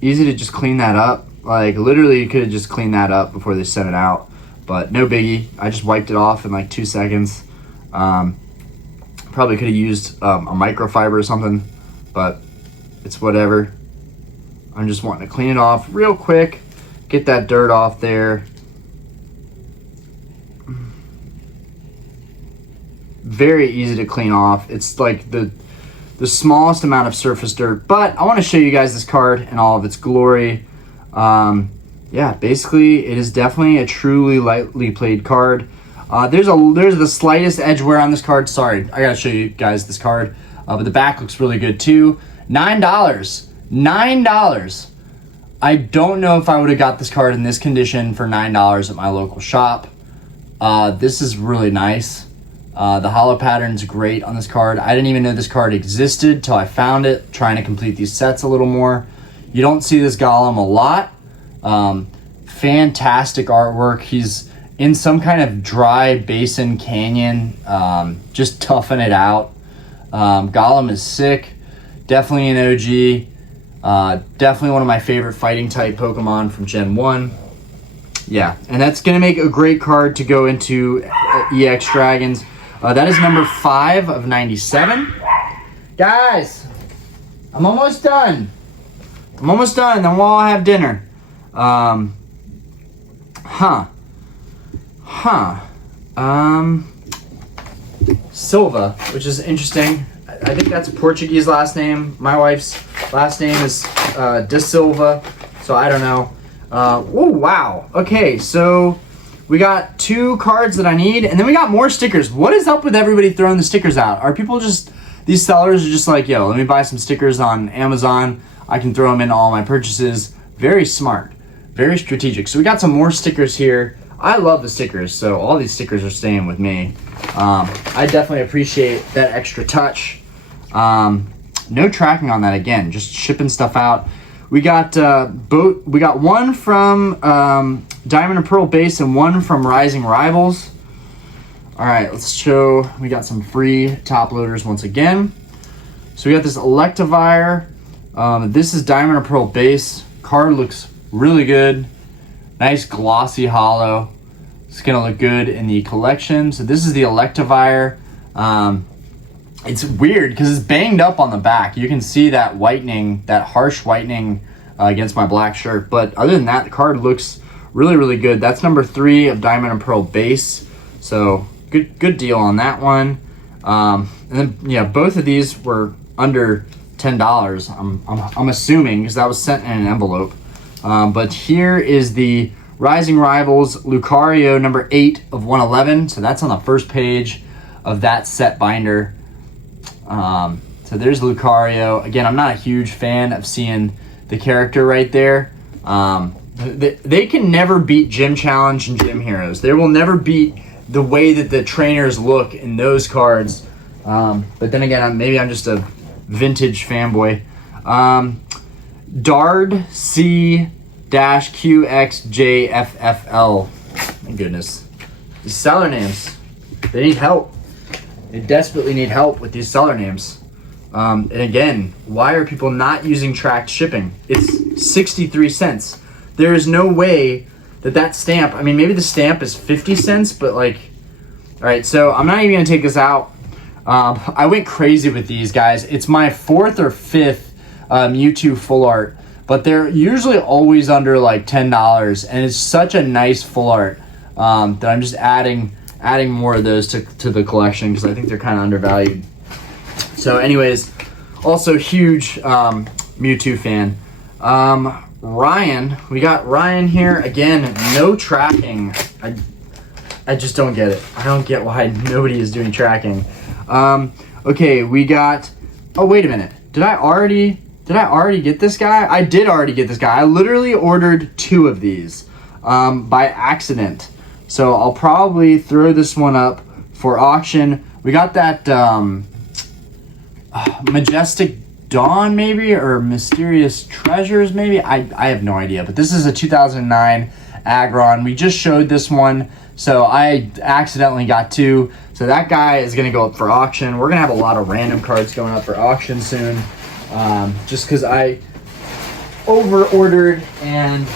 Easy to just clean that up. Like, literally, you could have just cleaned that up before they sent it out. But no biggie. I just wiped it off in like 2 seconds. Probably could have used a microfiber or something, but it's whatever. I'm just wanting to clean it off real quick. Get that dirt off there. Very easy to clean off. It's like the smallest amount of surface dirt, but I want to show you guys this card in all of its glory. Yeah, basically it is definitely a truly lightly played card. There's the slightest edge wear on this card. Sorry, I gotta show you guys this card. But the back looks really good too. $9. $9. I don't know if I would have got this card in this condition for $9 at my local shop. This is really nice. The holo pattern's great on this card. I didn't even know this card existed till I found it, trying to complete these sets a little more. You don't see this Gollum a lot. Fantastic artwork. He's in some kind of dry basin canyon, just toughing it out. Gollum is sick. Definitely an OG. Definitely one of my favorite fighting type Pokemon from Gen 1. Yeah, and that's going to make a great card to go into EX Dragons. That is number 5 of 97. Guys, I'm almost done. I'm almost done, then we'll all have dinner. Silva, which is interesting. I think that's a Portuguese last name. My wife's last name is De Silva, so I don't know. Oh, wow. Okay, so we got 2 cards that I need, and then we got more stickers. What is up with everybody throwing the stickers out? Are people just, these sellers are just like, yo, let me buy some stickers on Amazon. I can throw them into all my purchases. Very smart, very strategic. So we got some more stickers here. I love the stickers, so all these stickers are staying with me. I definitely appreciate that extra touch. No tracking on that again, just shipping stuff out. We got we got one from Diamond and Pearl Base and one from Rising Rivals. All right, let's show, we got some free top loaders once again. So we got this Electivire. This is Diamond and Pearl Base. Card looks really good. Nice glossy hollow. It's gonna look good in the collection. So this is the Electivire. It's weird because it's banged up on the back. You can see that whitening, that harsh whitening against my black shirt. But other than that, the card looks really, really good. That's number 3 of Diamond and Pearl Base. So good deal on that one. And then yeah, both of these were under $10. I'm assuming because that was sent in an envelope. But here is the Rising Rivals Lucario number 8 of 111. So that's on the first page of that set binder. So there's Lucario. Again, I'm not a huge fan of seeing the character right there. They can never beat Gym Challenge and Gym Heroes. They will never beat the way that the trainers look in those cards. But then again, maybe I'm just a vintage fanboy. Dard C-QXJFFL. My goodness. These seller names. They need help. They desperately need help with these seller names. And again, why are people not using tracked shipping? It's 63 cents. There is no way that stamp, I mean, maybe the stamp is 50 cents, but like, all right, so I'm not even gonna take this out. I went crazy with these guys. It's my 4th or 5th Mewtwo full art, but they're usually always under like $10, and it's such a nice full art that I'm just adding more of those to the collection because I think they're kind of undervalued. So anyways, also huge Mewtwo fan. Ryan, we got Ryan here. Again, no tracking. I just don't get it. I don't get why nobody is doing tracking. Okay, we got, oh wait a minute. Did I already get this guy? I did already get this guy. I literally ordered 2 of these by accident. So I'll probably throw this one up for auction. We got that Majestic Dawn maybe, or Mysterious Treasures maybe. I have no idea, but this is a 2009 Aggron. We just showed this one, so I accidentally got 2. So that guy is gonna go up for auction. We're gonna have a lot of random cards going up for auction soon, just because I over-ordered, and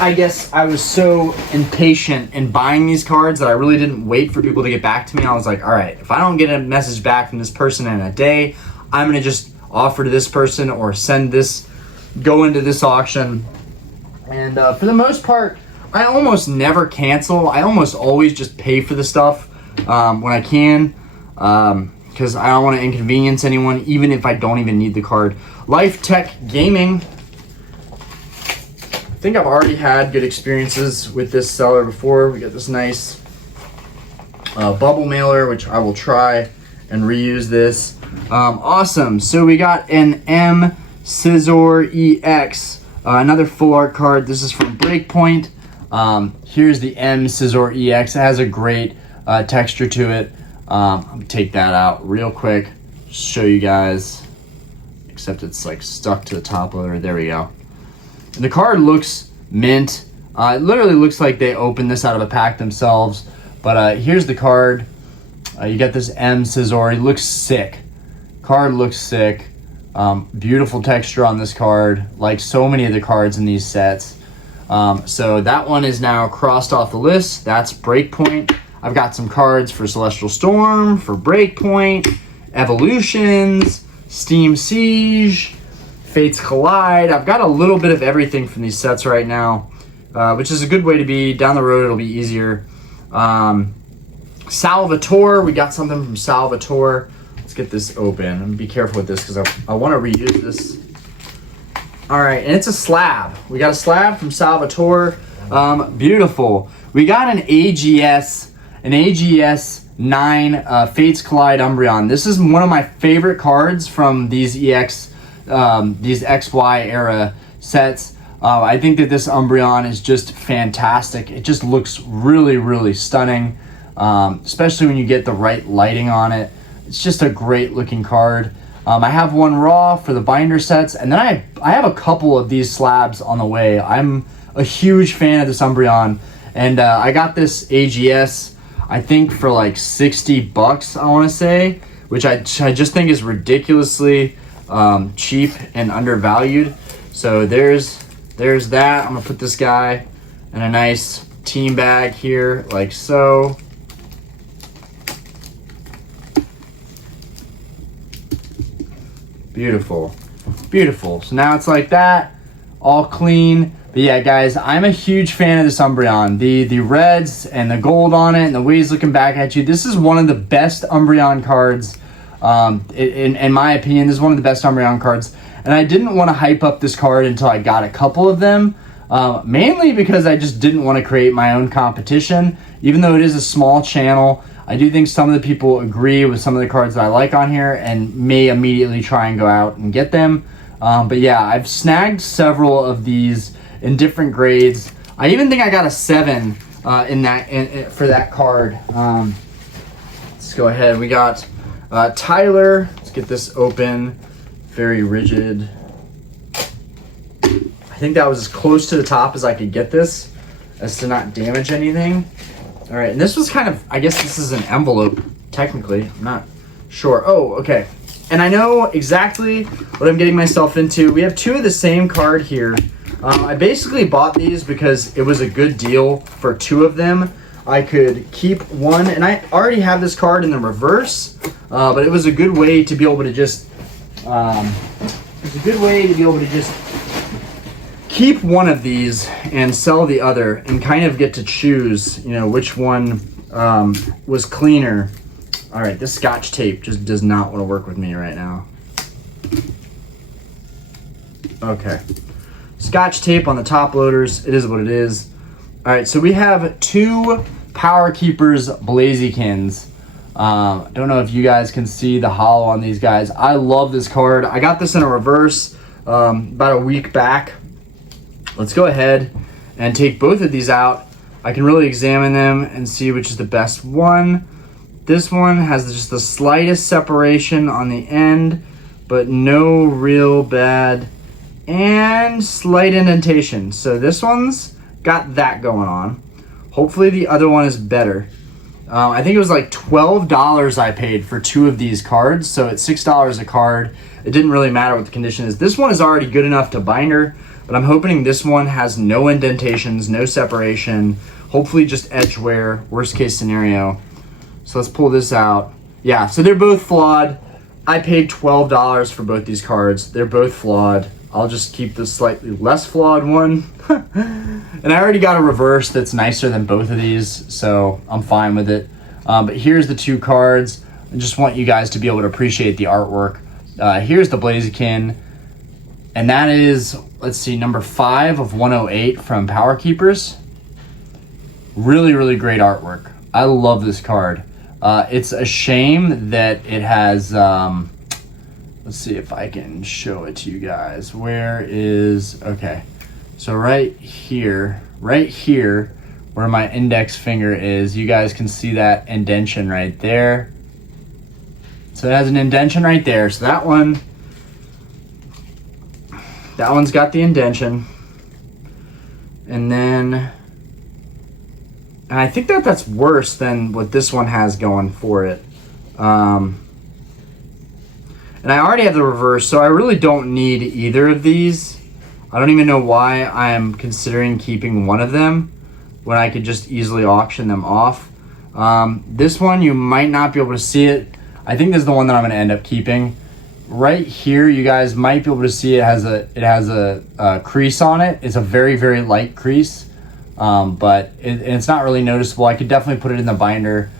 I guess I was so impatient in buying these cards that I really didn't wait for people to get back to me. I was like, all right, if I don't get a message back from this person in a day, I'm gonna just offer to this person or go into this auction. And for the most part, I almost never cancel. I almost always just pay for the stuff when I can, because I don't want to inconvenience anyone, even if I don't even need the card. Life Tech Gaming. I think I've already had good experiences with this seller before. We got this nice bubble mailer, which I will try and reuse this. Awesome. So we got an M Scizor EX, another full art card. This is from Breakpoint. Here's the M Scizor EX. It has a great texture to it. I'll take that out real quick, show you guys, except it's like stuck to the top loader. There we go. And the card looks mint. It literally looks like they opened this out of a pack themselves. But here's the card. You got this M Scizor. It looks sick. Card looks sick. Beautiful texture on this card, like so many of the cards in these sets. So that one is now crossed off the list. That's Breakpoint. I've got some cards for Celestial Storm, for Breakpoint, Evolutions, Steam Siege, Fates Collide. I've got a little bit of everything from these sets right now, which is a good way to be. Down the road, it'll be easier. Salvatore, we got something from Salvatore. Let's get this open. And be careful with this because I want to reuse this. All right, and it's a slab. We got a slab from Salvatore. Beautiful. We got an AGS 9 Fates Collide Umbreon. This is one of my favorite cards from these XY era sets. I think that this Umbreon is just fantastic. It just looks really, really stunning, especially when you get the right lighting on it. It's just a great looking card. I have one raw for the binder sets, and then I have a couple of these slabs on the way. I'm a huge fan of this Umbreon, and I got this AGS, I think for like $60, I want to say, which I just think is ridiculously cheap and undervalued. So there's that. I'm gonna put this guy in a nice team bag here, like so. Beautiful, beautiful. So now it's like that, all clean. But yeah, guys, I'm a huge fan of this Umbreon. The reds and the gold on it and the way he's looking back at you. This is one of the best Umbreon cards. In my opinion, this is one of the best Umbreon cards. And I didn't want to hype up this card until I got a couple of them. Mainly because I just didn't want to create my own competition. Even though it is a small channel, I do think some of the people agree with some of the cards that I like on here and may immediately try and go out and get them. But yeah, I've snagged several of these in different grades. I even think I got a 7 for that card. Let's go ahead. We got Tyler. Let's get this open. Very rigid. I think that was as close to the top as I could get this, as to not damage anything. All right, and this was kind of, I guess this is an envelope, technically. I'm not sure. Oh, okay. And I know exactly what I'm getting myself into. We have 2 of the same card here. I basically bought these because it was a good deal for 2 of them. I could keep one, and I already have this card in the reverse, but it was a good way to be able to just, keep one of these and sell the other and kind of get to choose, you know, which one was cleaner. All right, this Scotch tape just does not want to work with me right now. Okay. Scotch tape on the top loaders. It is what it is. All right, so we have 2 Power Keepers Blazikins. Don't know if you guys can see the hollow on these guys. I love this card. I got this in a reverse about a week back. Let's go ahead and take both of these out. I can really examine them and see which is the best one. This one has just the slightest separation on the end, but no real bad, and slight indentation. So this one's got that going on. Hopefully the other one is better. I think it was like $12 I paid for 2 of these cards. So at $6 a card, it didn't really matter what the condition is. This one is already good enough to binder, but I'm hoping this one has no indentations, no separation, hopefully just edge wear, worst case scenario. So let's pull this out. Yeah, so they're both flawed. I paid $12 for both these cards. They're both flawed. I'll just keep the slightly less flawed one. And I already got a reverse that's nicer than both of these, so I'm fine with it. But here's the 2 cards. I just want you guys to be able to appreciate the artwork. Here's the Blaziken, and that is, let's see, number 5 of 108 from Power Keepers. Really, really great artwork. I love this card. It's a shame that it has, let's see if I can show it to you guys. Where is, okay. So right here, where my index finger is, you guys can see that indentation right there. So it has an indentation right there. So that one's got the indentation. And then, and I think that's worse than what this one has going for it. And I already have the reverse, so I really don't need either of these. I don't even know why I'm considering keeping one of them when I could just easily auction them off. This one, you might not be able to see it. I think this is the one that I'm going to end up keeping. Right here, you guys might be able to see it has a crease on it. It's a very, very light crease, but it's not really noticeable. I could definitely put it in the binder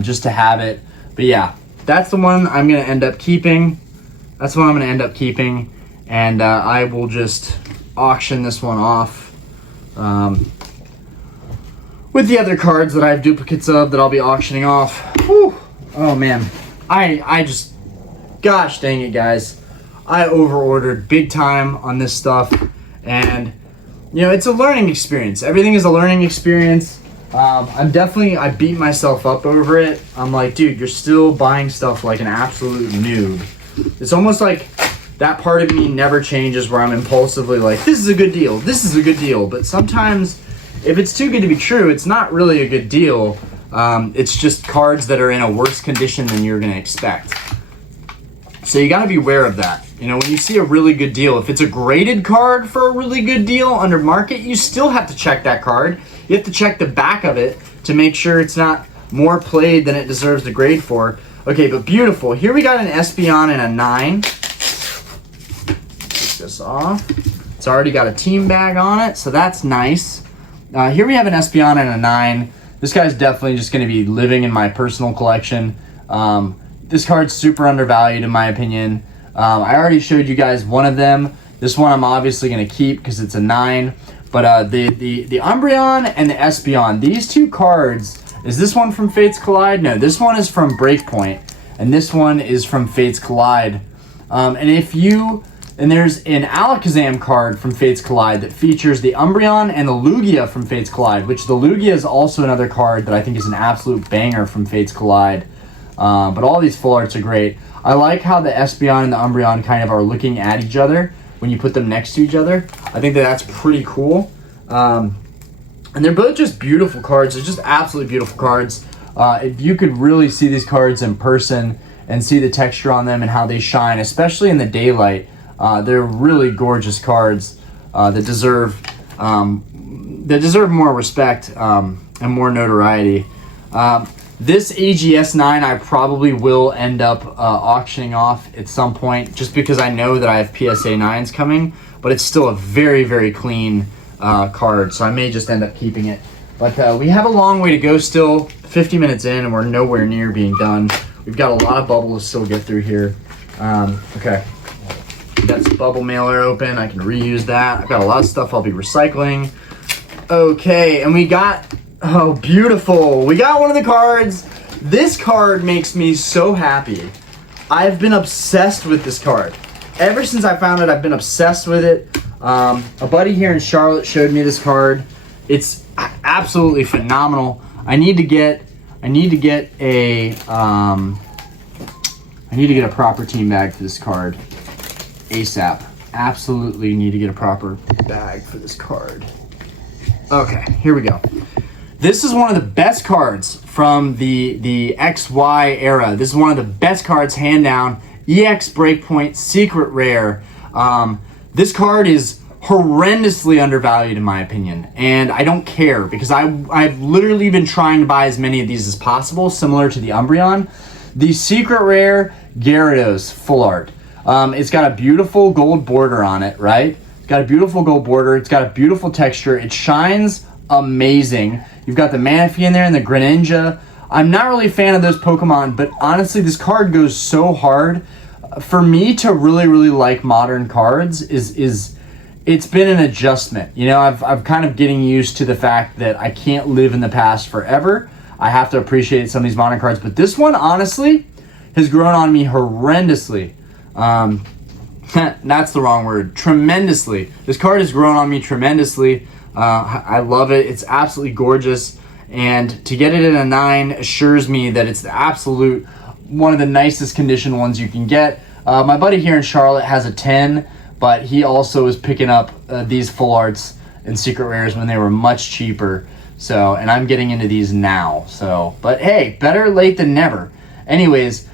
just to have it. But yeah, that's the one I'm going to end up keeping. That's the one I'm going to end up keeping. And I will just auction this one off with the other cards that I have duplicates of that I'll be auctioning off. Whew. Oh man, I just, gosh dang it guys, I over-ordered big time on this stuff, and you know, it's a learning experience. Everything is a learning experience. I beat myself up over it. I'm like, dude, you're still buying stuff like an absolute noob. It's almost like that part of me never changes where I'm impulsively like, this is a good deal, this is a good deal. But sometimes, if it's too good to be true, it's not really a good deal. It's just cards that are in a worse condition than you're going to expect. So you got to be aware of that. You know, when you see a really good deal, if it's a graded card for a really good deal under market, you still have to check that card. You have to check the back of it to make sure it's not more played than it deserves the grade for. Okay, but beautiful. Here we got an Espeon and a 9. Take this off. It's already got a team bag on it, so that's nice. Here we have an Espeon and a 9. This guy's definitely just going to be living in my personal collection. This card's super undervalued in my opinion. I already showed you guys one of them. This one I'm obviously going to keep because it's a 9. But the Umbreon and the Espeon, these two cards, is this one from Fates Collide? No, this one is from Breakpoint, and this one is from Fates Collide. And there's an Alakazam card from Fates Collide that features the Umbreon and the Lugia from Fates Collide, which the Lugia is also another card that I think is an absolute banger from Fates Collide. But all these full arts are great. I like how the Espeon and the Umbreon kind of are looking at each other when you put them next to each other. I think that's pretty cool. And they're both just beautiful cards. They're just absolutely beautiful cards. If you could really see these cards in person and see the texture on them and how they shine, especially in the daylight, they're really gorgeous cards that deserve more respect and more notoriety. This AGS9 I probably will end up auctioning off at some point, just because I know that I have PSA 9s coming, but it's still a very, very clean card, so I may just end up keeping it. But we have a long way to go still, 50 minutes in, and we're nowhere near being done. We've got a lot of bubble to still get through here. Okay. Got some bubble mailer open. I can reuse that. I've got a lot of stuff I'll be recycling. Okay, and we got, oh, beautiful. We got one of the cards. This card makes me so happy. I've been obsessed with this card. Ever since I found it, I've been obsessed with it. A buddy here in Charlotte showed me this card. It's absolutely phenomenal. I need to get a proper team bag for this card ASAP. Absolutely need to get a proper bag for this card. Okay, here we go. This is one of the best cards from the XY era. This is one of the best cards, hand down. EX Breakpoint Secret Rare. This card is horrendously undervalued in my opinion, and I don't care because I've literally been trying to buy as many of these as possible, similar to the Umbreon. The Secret Rare Gyarados Full Art. It's got a beautiful gold border on it, right? It's got a beautiful gold border. It's got a beautiful texture. It shines amazing. You've got the Manaphy in there and the Greninja. I'm not really a fan of those Pokemon, but honestly, this card goes so hard. For me to really, really like modern cards it's been an adjustment. You know, I've kind of getting used to the fact that I can't live in the past forever. I have to appreciate some of these modern cards, but this one, honestly, has grown on me horrendously. That's the wrong word. Tremendously. This card has grown on me tremendously. I love it. It's absolutely gorgeous. And to get it in a 9 assures me that it's the absolute one of the nicest condition ones you can get. My buddy here in Charlotte has a 10, but he also is picking up these full arts and secret rares when they were much cheaper. So, and I'm getting into these now. So, but hey, better late than never. Anyways,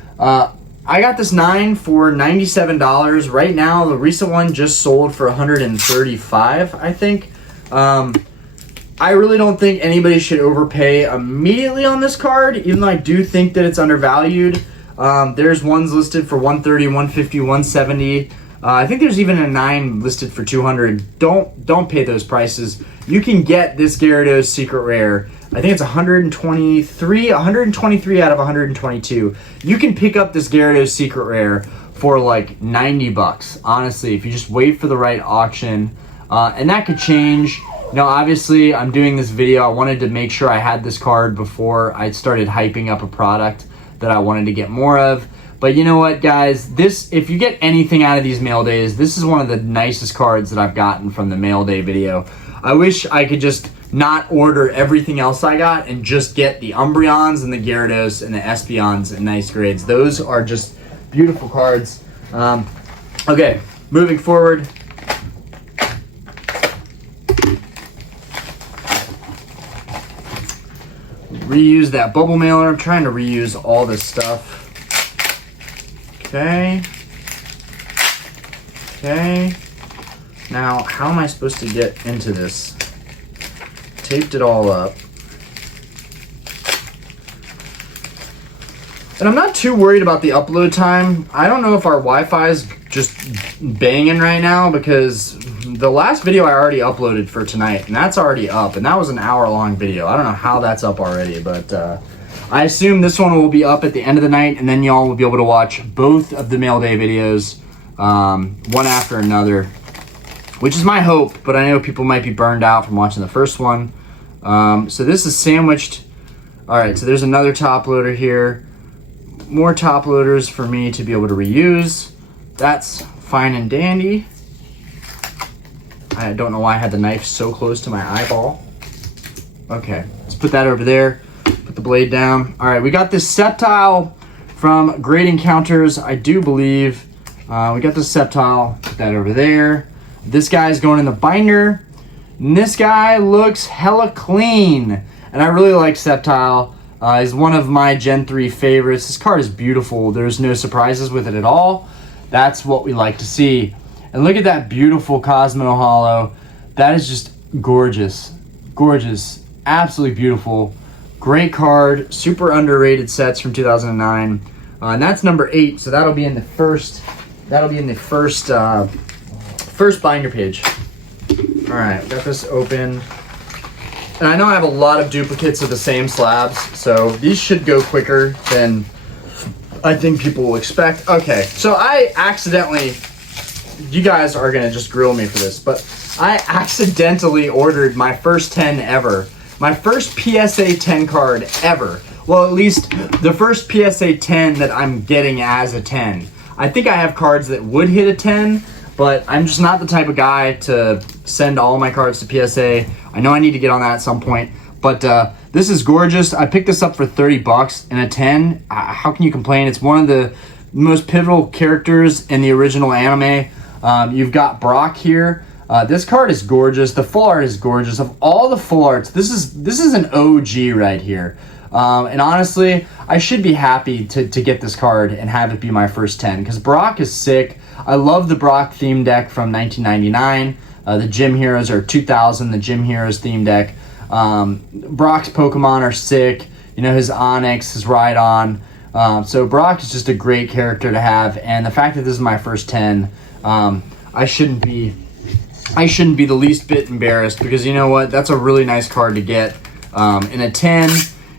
I got this 9 for $97. Right now, the recent one just sold for $135, I think. I really don't think anybody should overpay immediately on this card, even though I do think that it's undervalued. There's ones listed for $130, $150, $170. I think there's even a 9 listed for $200. Don't pay those prices. You can get this Gyarados Secret Rare. I think it's 123 out of 122. You can pick up this Gyarados Secret Rare for like $90, honestly, if you just wait for the right auction. And that could change. You know, obviously, I'm doing this video. I wanted to make sure I had this card before I started hyping up a product that I wanted to get more of. But you know what, guys? If you get anything out of these mail days, this is one of the nicest cards that I've gotten from the mail day video. I wish I could just not order everything else I got and just get the Umbreons and the Gyarados and the Espeons in nice grades. Those are just beautiful cards. Okay, moving forward. Reuse that bubble mailer. I'm trying to reuse all this stuff. Okay. Now, how am I supposed to get into this? Taped it all up. And I'm not too worried about the upload time. I don't know if our Wi-Fi is just banging right now, because the last video I already uploaded for tonight, and that's already up, and that was an hour-long video. I don't know how that's up already, but I assume this one will be up at the end of the night, and then y'all will be able to watch both of the mail day videos, one after another, which is my hope, but I know people might be burned out from watching the first one. So this is sandwiched. All right, so there's another top loader here. More top loaders for me to be able to reuse. That's fine and dandy. I don't know why I had the knife so close to my eyeball. Okay, let's put that over there. Put the blade down. All right, we got this Sceptile from Great Encounters, I do believe. We got this Sceptile. Put that over there. This guy's going in the binder. And this guy looks hella clean. And I really like Sceptile. He's one of my Gen 3 favorites. This card is beautiful. There's no surprises with it at all. That's what we like to see. And look at that beautiful Cosmo Holo. That is just gorgeous. Gorgeous. Absolutely beautiful. Great card. Super underrated sets from 2009. And that's number 8. So that'll be in the first. That'll be in the first binder page. All right, got this open. And I know I have a lot of duplicates of the same slabs, so these should go quicker than I think people will expect. Okay, so I accidentally, you guys are gonna just grill me for this, but I accidentally ordered my first 10 ever. My first PSA 10 card ever. Well, at least the first PSA 10 that I'm getting as a 10. I think I have cards that would hit a 10, but I'm just not the type of guy to send all my cards to PSA. I know I need to get on that at some point, but this is gorgeous. I picked this up for $30 and a 10. How can you complain? It's one of the most pivotal characters in the original anime. You've got Brock here. This card is gorgeous. The full art is gorgeous. Of all the full arts, this is an OG right here. And honestly, I should be happy to get this card and have it be my first 10, because Brock is sick. I love the Brock theme deck from 1999. The Gym Heroes are 2000, the Gym Heroes theme deck. Brock's Pokemon are sick. You know, his Onix, his Rhydon. So Brock is just a great character to have. And the fact that this is my first 10, I shouldn't be the least bit embarrassed, because you know what? That's a really nice card to get in a 10.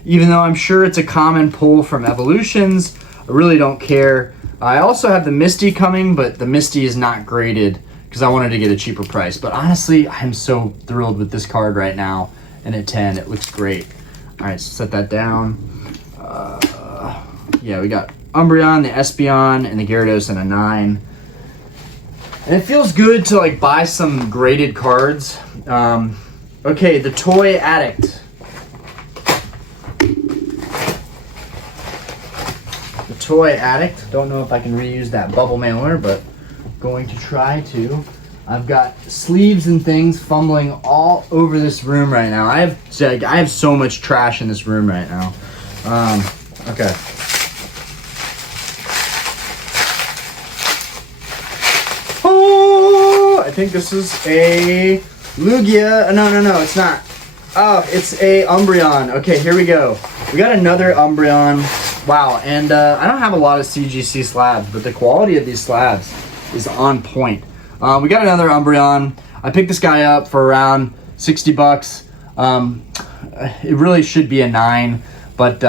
Even though I'm sure it's a common pull from Evolutions, I really don't care. I also have the Misty coming, but the Misty is not graded because I wanted to get a cheaper price. But honestly, I'm so thrilled with this card right now. And at 10, it looks great. All right, so set that down. Yeah, we got Umbreon, the Espeon, and the Gyarados in a 9. And it feels good to like buy some graded cards. Okay, the Toy Addict. Toy Addict. Don't know if I can reuse that bubble mailer, but going to try to. I've got sleeves and things fumbling all over this room right now. I have so much trash in this room right now. Okay. think this is a Lugia. No, it's not. Oh, it's a Umbreon. Okay, here we go. We got another Umbreon. Wow, and I don't have a lot of CGC slabs, but the quality of these slabs is on point. We got another Umbreon. I picked this guy up for around 60 bucks. It really should be a 9, but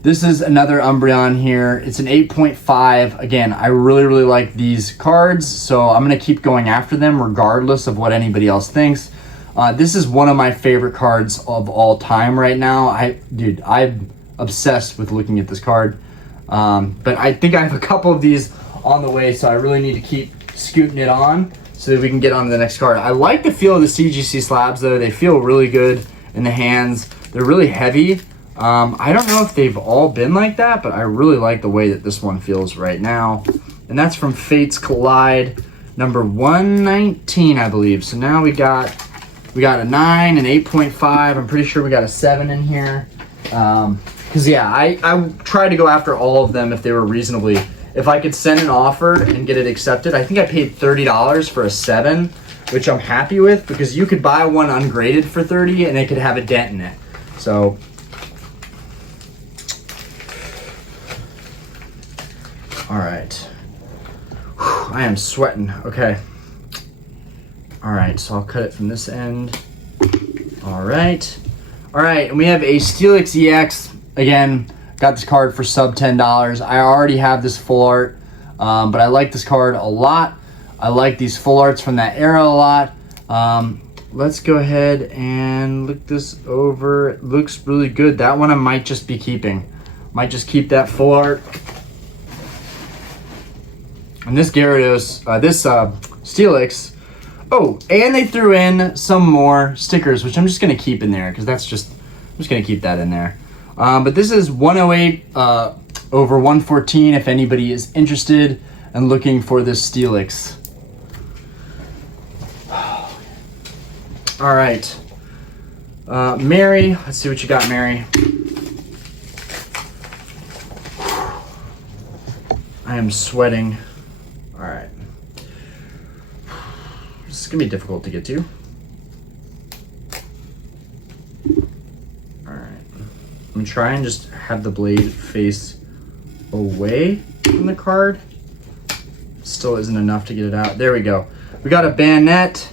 this is another Umbreon here. It's an 8.5. Again, I really like these cards, so I'm going to keep going after them regardless of what anybody else thinks. This is one of my favorite cards of all time right now. I'm obsessed with looking at this card. But I think I have a couple of these on the way, so I really need to keep scooting it on so that we can get on to the next card. I like the feel of the CGC slabs, though. They feel really good in the hands. They're really heavy. I don't know if they've all been like that, but I really like the way that this one feels right now. And that's from Fates Collide, number 119, I believe. So now we got a 9, an 8.5. I'm pretty sure we got a 7 in here. Because, yeah, I tried to go after all of them if they were reasonably. If I could send an offer and get it accepted, I think I paid $30 for a 7, which I'm happy with because you could buy one ungraded for $30 and it could have a dent in it. So, all right. Whew, I am sweating. Okay. All right, so I'll cut it from this end. All right. All right, and we have a Steelix EX. Again, got this card for sub $10. I already have this full art, but I like this card a lot. I like these full arts from that era a lot. Let's go ahead and look this over. It looks really good. That one I might just be keeping. Might just keep that full art. And this Gyarados, Steelix. Oh, and they threw in some more stickers, which I'm just going to keep in there because I'm just going to keep that in there. But this is 108 over 114 if anybody is interested and looking for this Steelix. All right. Mary, let's see what you got, Mary. I am sweating. All right. This is going to be difficult to get to. All right. I'm going to try and just have the blade face away from the card. Still isn't enough to get it out. There we go. We got a Banette.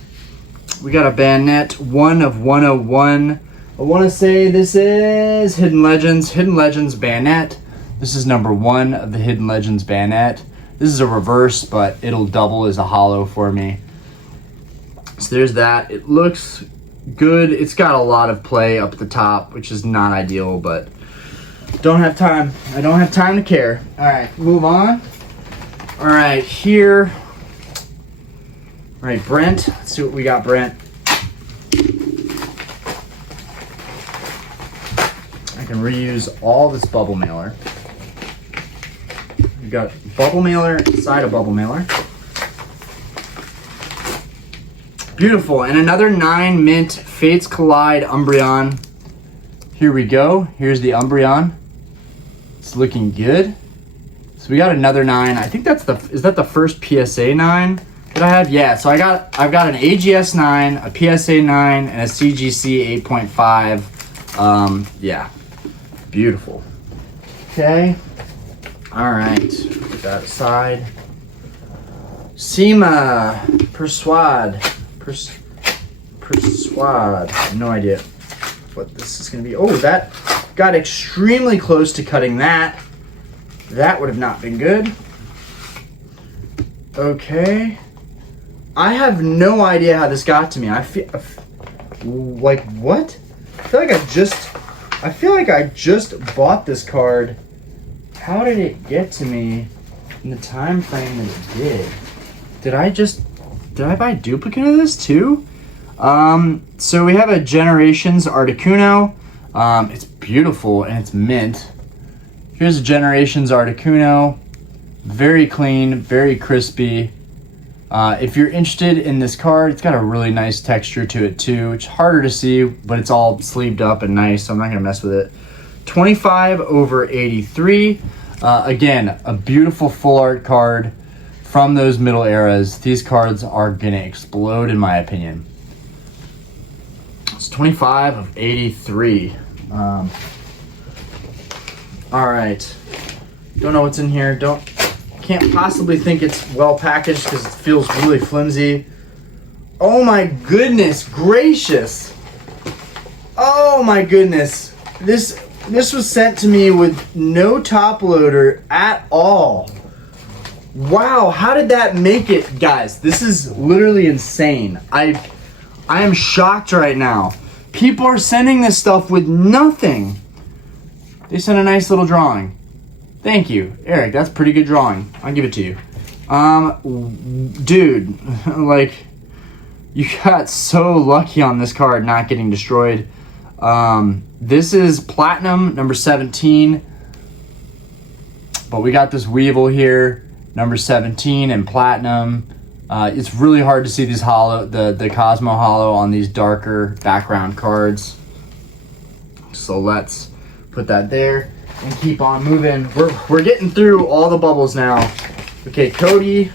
We got a Banette 1 of 101. I want to say this is Hidden Legends Banette. This is number 1 of the Hidden Legends Banette. This is a reverse, but it'll double as a holo for me. So there's that. It looks good. It's got a lot of play up at the top, which is not ideal, but don't have time. I don't have time to care. All right, move on. All right, here. All right, Brent. Let's see what we got, Brent. I can reuse all this bubble mailer. We've got bubble mailer inside a bubble mailer. Beautiful, and another 9 mint Fates Collide Umbreon. Here we go. Here's the Umbreon. It's looking good. So we got another 9. I think is that the first PSA 9 that I have? Yeah, so I've got an AGS 9, a PSA 9, and a CGC 8.5. Yeah, beautiful. Okay. All right, put that aside. SEMA, Persuade. Persuade. I have no idea what this is going to be. Oh, that got extremely close to cutting that. That would have not been good. Okay. I have no idea how this got to me. I feel like what? I feel like I just bought this card. How did it get to me in the time frame that it did? Did I buy a duplicate of this too? So we have a Generations Articuno. It's beautiful and it's mint. Here's a Generations Articuno. Very clean, very crispy. If you're interested in this card, it's got a really nice texture to it too. It's harder to see, but it's all sleeved up and nice, so I'm not gonna mess with it. 25 over 83. Again, a beautiful full art card from those middle eras. These cards are gonna explode in my opinion. It's 25 of 83. All right. Don't know what's in here. Can't possibly think it's well packaged because it feels really flimsy. Oh my goodness gracious. Oh my goodness. This was sent to me with no top loader at all. Wow, how did that make it, guys? This is literally insane. I am shocked right now. People are sending this stuff with nothing. They sent a nice little drawing. Thank you, Eric. That's pretty good drawing. I'll give it to you. Dude, like, you got so lucky on this card not getting destroyed. This is Platinum, number 17. But we got this Weevil here, number 17 and Platinum. It's really hard to see these hollow, the Cosmo Hollow on these darker background cards. So let's put that there and keep on moving. We're getting through all the bubbles now. Okay, Cody.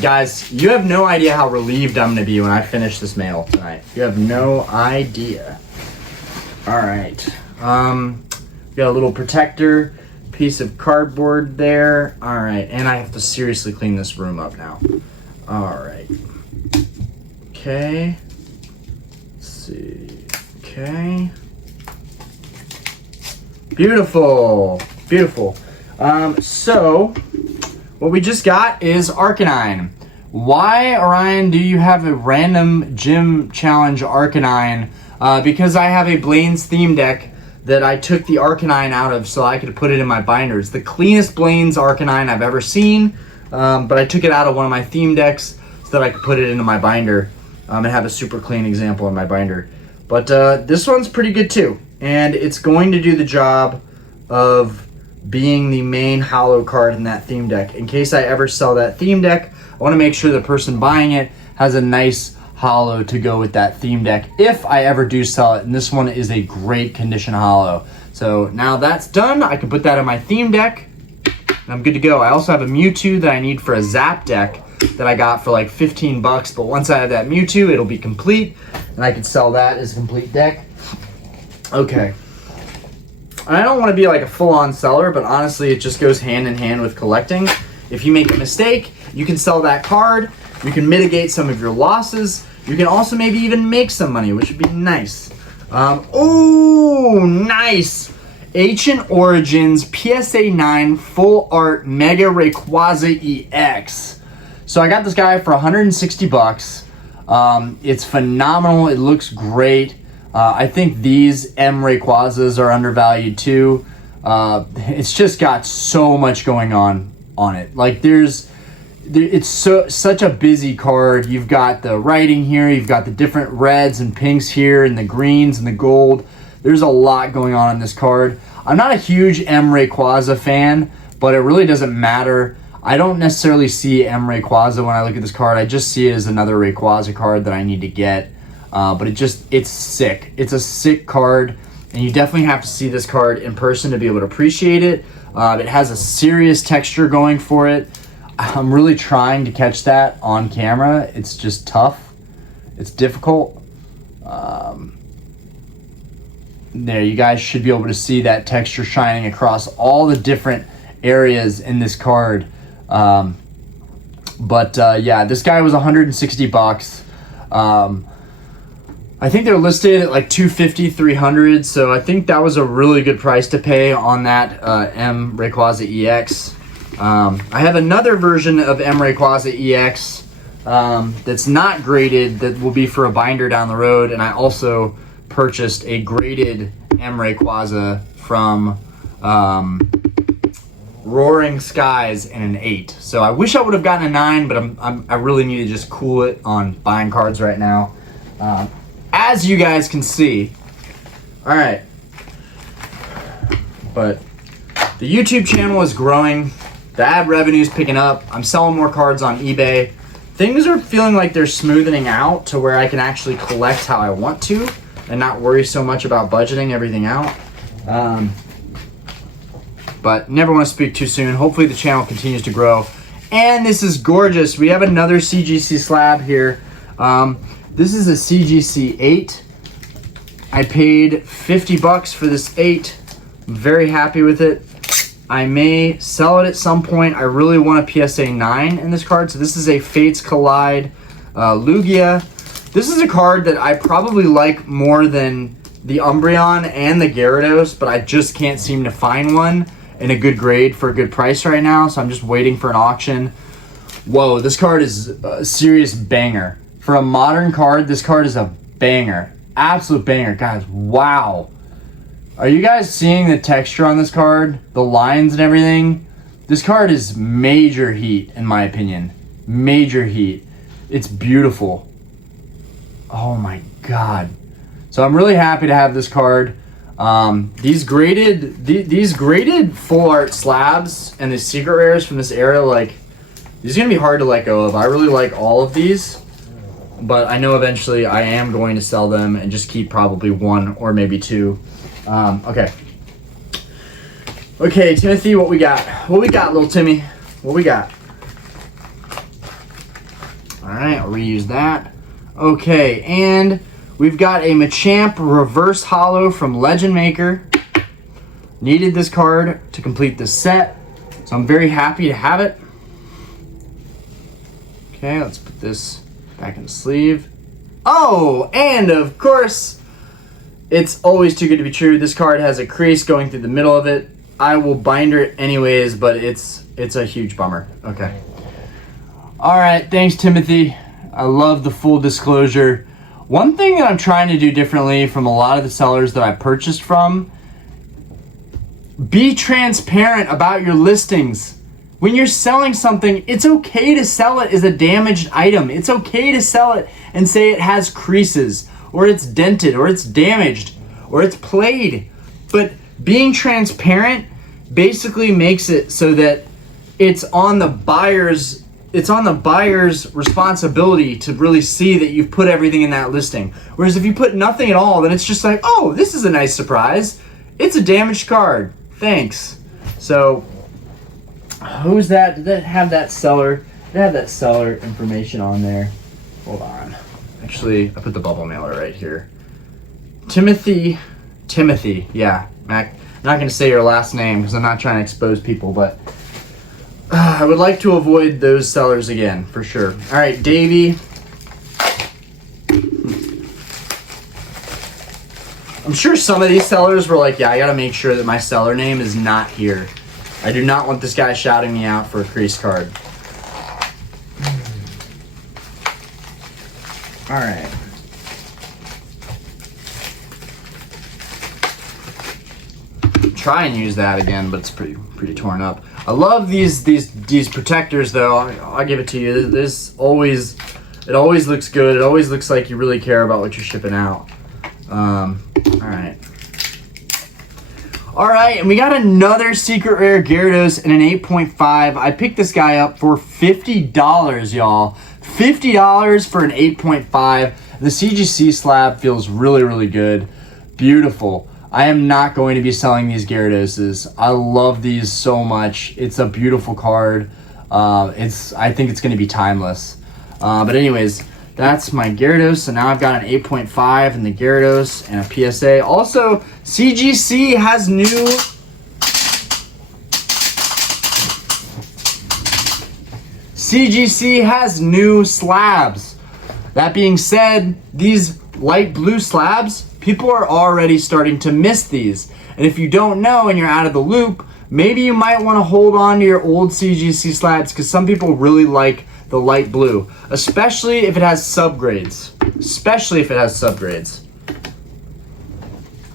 Guys, you have no idea how relieved I'm gonna be when I finish this mail tonight. You have no idea. All right. Got a little protector, piece of cardboard there. All right, and I have to seriously clean this room up now. All right. Okay. Let's see. Okay. Beautiful. Beautiful. So what we just got is Arcanine. Why, Orion, do you have a random gym challenge Arcanine? Because I have a Blaine's theme deck that I took the Arcanine out of so I could put it in my binders. The cleanest Blaine's Arcanine I've ever seen, but I took it out of one of my theme decks so that I could put it into my binder and have a super clean example in my binder. But this one's pretty good too, and it's going to do the job of being the main hollow card in that theme deck. In case I ever sell that theme deck, I want to make sure the person buying it has a nice hollow to go with that theme deck if I ever do sell it, and this one is a great condition hollow. So now that's done, I can put that in my theme deck and I'm good to go. I also have a Mewtwo that I need for a Zap deck that I got for like 15 bucks, but once I have that Mewtwo, it'll be complete and I can sell that as a complete deck. Okay. And I don't want to be like a full-on seller, but honestly, it just goes hand in hand with collecting. If you make a mistake, you can sell that card, you can mitigate some of your losses, you can also maybe even make some money, which would be nice. Oh, nice! Ancient Origins PSA 9 Full Art Mega Rayquaza EX. So I got this guy for 160 bucks. It's phenomenal, it looks great. I think these M Rayquazas are undervalued too. It's just got so much going on it. Like it's such a busy card. You've got the writing here, you've got the different reds and pinks here, and the greens and the gold. There's a lot going on in this card. I'm not a huge M Rayquaza fan, but it really doesn't matter. I don't necessarily see M Rayquaza when I look at this card. I just see it as another Rayquaza card that I need to get. But it's sick. It's a sick card, and you definitely have to see this card in person to be able to appreciate it. It has a serious texture going for it. I'm really trying to catch that on camera. It's just tough. It's difficult. There, you guys should be able to see that texture shining across all the different areas in this card. Yeah, this guy was 160 bucks. I think they're listed at like 250, 300, so I think that was a really good price to pay on that M Rayquaza EX. I have another version of M Rayquaza EX that's not graded that will be for a binder down the road, and I also purchased a graded M Rayquaza from Roaring Skies in an 8. So I wish I would have gotten a 9, but I really need to just cool it on buying cards right now. As you guys can see. All right. But the YouTube channel is growing. The ad revenue is picking up. I'm selling more cards on eBay. Things are feeling like they're smoothing out to where I can actually collect how I want to and not worry so much about budgeting everything out. But never want to speak too soon. Hopefully the channel continues to grow. And this is gorgeous. We have another CGC slab here. This is a CGC 8. I paid 50 bucks for this 8. I'm very happy with it. I may sell it at some point. I really want a PSA 9 in this card. So this is a Fates Collide Lugia. This is a card that I probably like more than the Umbreon and the Gyarados, but I just can't seem to find one in a good grade for a good price right now. So I'm just waiting for an auction. Whoa, this card is a serious banger. For a modern card, this card is a banger. Absolute banger. Guys, wow. Are you guys seeing the texture on this card? The lines and everything? This card is major heat, in my opinion. Major heat. It's beautiful. Oh my god. So I'm really happy to have this card. These graded full art slabs and the secret rares from this era, like, these are gonna be hard to let go of. I really like all of these, but I know eventually I am going to sell them and just keep probably one or maybe two. Okay. Okay, Timothy, what we got? What we got, little Timmy? What we got? All right, I'll reuse that. Okay, and we've got a Machamp Reverse Holo from Legend Maker. Needed this card to complete this set, so I'm very happy to have it. Okay, let's put this back in the sleeve. Oh, and of course, it's always too good to be true. This card has a crease going through the middle of it. I will binder it anyways, but it's a huge bummer. Okay. All right, thanks, Timothy. I love the full disclosure. One thing that I'm trying to do differently from a lot of the sellers that I purchased from, be transparent about your listings. When you're selling something, it's okay to sell it as a damaged item. It's okay to sell it and say it has creases, or it's dented, or it's damaged, or it's played. But being transparent basically makes it so that it's on the buyer's responsibility to really see that you've put everything in that listing. Whereas if you put nothing at all, then it's just like, oh, this is a nice surprise. It's a damaged card. Thanks. So who's that? Did that have that seller? Did it have that seller information on there? Hold on. Actually, I put the bubble mailer right here. Timothy, yeah. Mac, I'm not going to say your last name because I'm not trying to expose people, but I would like to avoid those sellers again, for sure. All right, Davey. I'm sure some of these sellers were like, yeah, I got to make sure that my seller name is not here. I do not want this guy shouting me out for a crease card. All right. Try and use that again, but it's pretty torn up. I love these protectors, though. I'll give it to you. It always looks good. It always looks like you really care about what you're shipping out. All right, and we got another secret rare Gyarados in an 8.5. I picked this guy up for $50, y'all. $50 for an 8.5. The CGC slab feels really, really good. Beautiful. I am not going to be selling these Gyaradoses. I love these so much. It's a beautiful card. I think it's going to be timeless. But anyways, that's my Gyarados. So now I've got an 8.5 in the Gyarados and a PSA. Also, CGC has new slabs. That being said, these light blue slabs, people are already starting to miss these. And if you don't know and you're out of the loop, maybe you might want to hold on to your old CGC slabs because some people really like the light blue, especially if it has subgrades.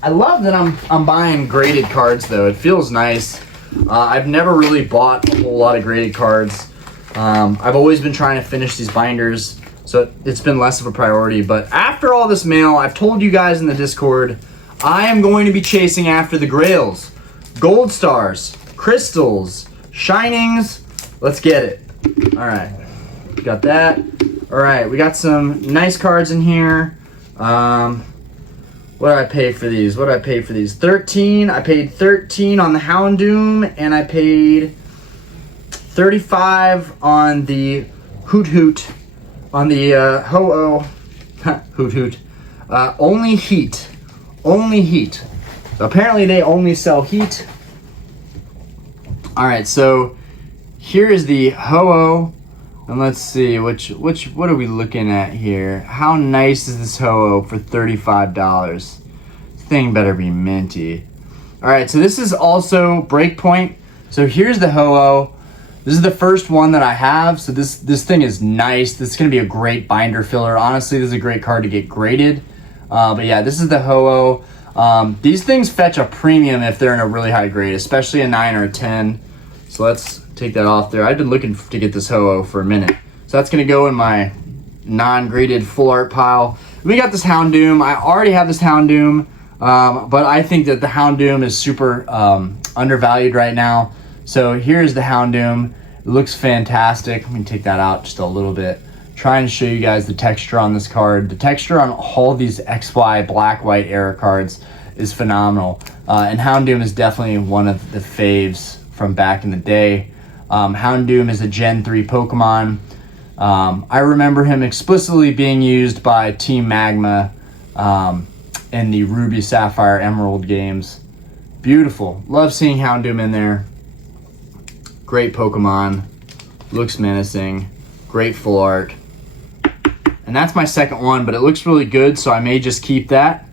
I love that I'm buying graded cards though. It feels nice. I've never really bought a whole lot of graded cards. I've always been trying to finish these binders, so it's been less of a priority. But after all this mail, I've told you guys in the Discord, I am going to be chasing after the grails. Gold stars, crystals, shinings. Let's get it. All right, got that. All right, we got some nice cards in here. What What did I pay for these? What did I pay for these? 13. I paid 13 on the Houndoom, and I paid 35 on the Hoot Hoot, on the Ho-Oh, Hoot Hoot. Only heat. Only heat. So apparently they only sell heat. All right, so here is the Ho-Oh, and let's see, what are we looking at here? How nice is this Ho-Oh for $35? This thing better be minty. All right, so this is also Breakpoint. So here's the Ho-Oh. This is the first one that I have, so this thing is nice. This is gonna be a great binder filler. Honestly, this is a great card to get graded. But yeah, this is the Ho-Oh. These things fetch a premium if they're in a really high grade, especially a 9 or a 10. So let's take that off there. I've been looking to get this Ho-Oh for a minute. So that's gonna go in my non-graded full art pile. We got this Houndoom. I already have this Houndoom, but I think that the Houndoom is super undervalued right now. So here's the Houndoom. It looks fantastic. Let me take that out just a little bit. Trying to show you guys the texture on this card. The texture on all of these XY black white era cards is phenomenal. And Houndoom is definitely one of the faves from back in the day. Houndoom is a Gen 3 Pokemon. I remember him explicitly being used by Team Magma in the Ruby, Sapphire, Emerald games. Beautiful. Love seeing Houndoom in there. Great Pokemon. Looks menacing. Great full art. And that's my second one, but it looks really good, so I may just keep that.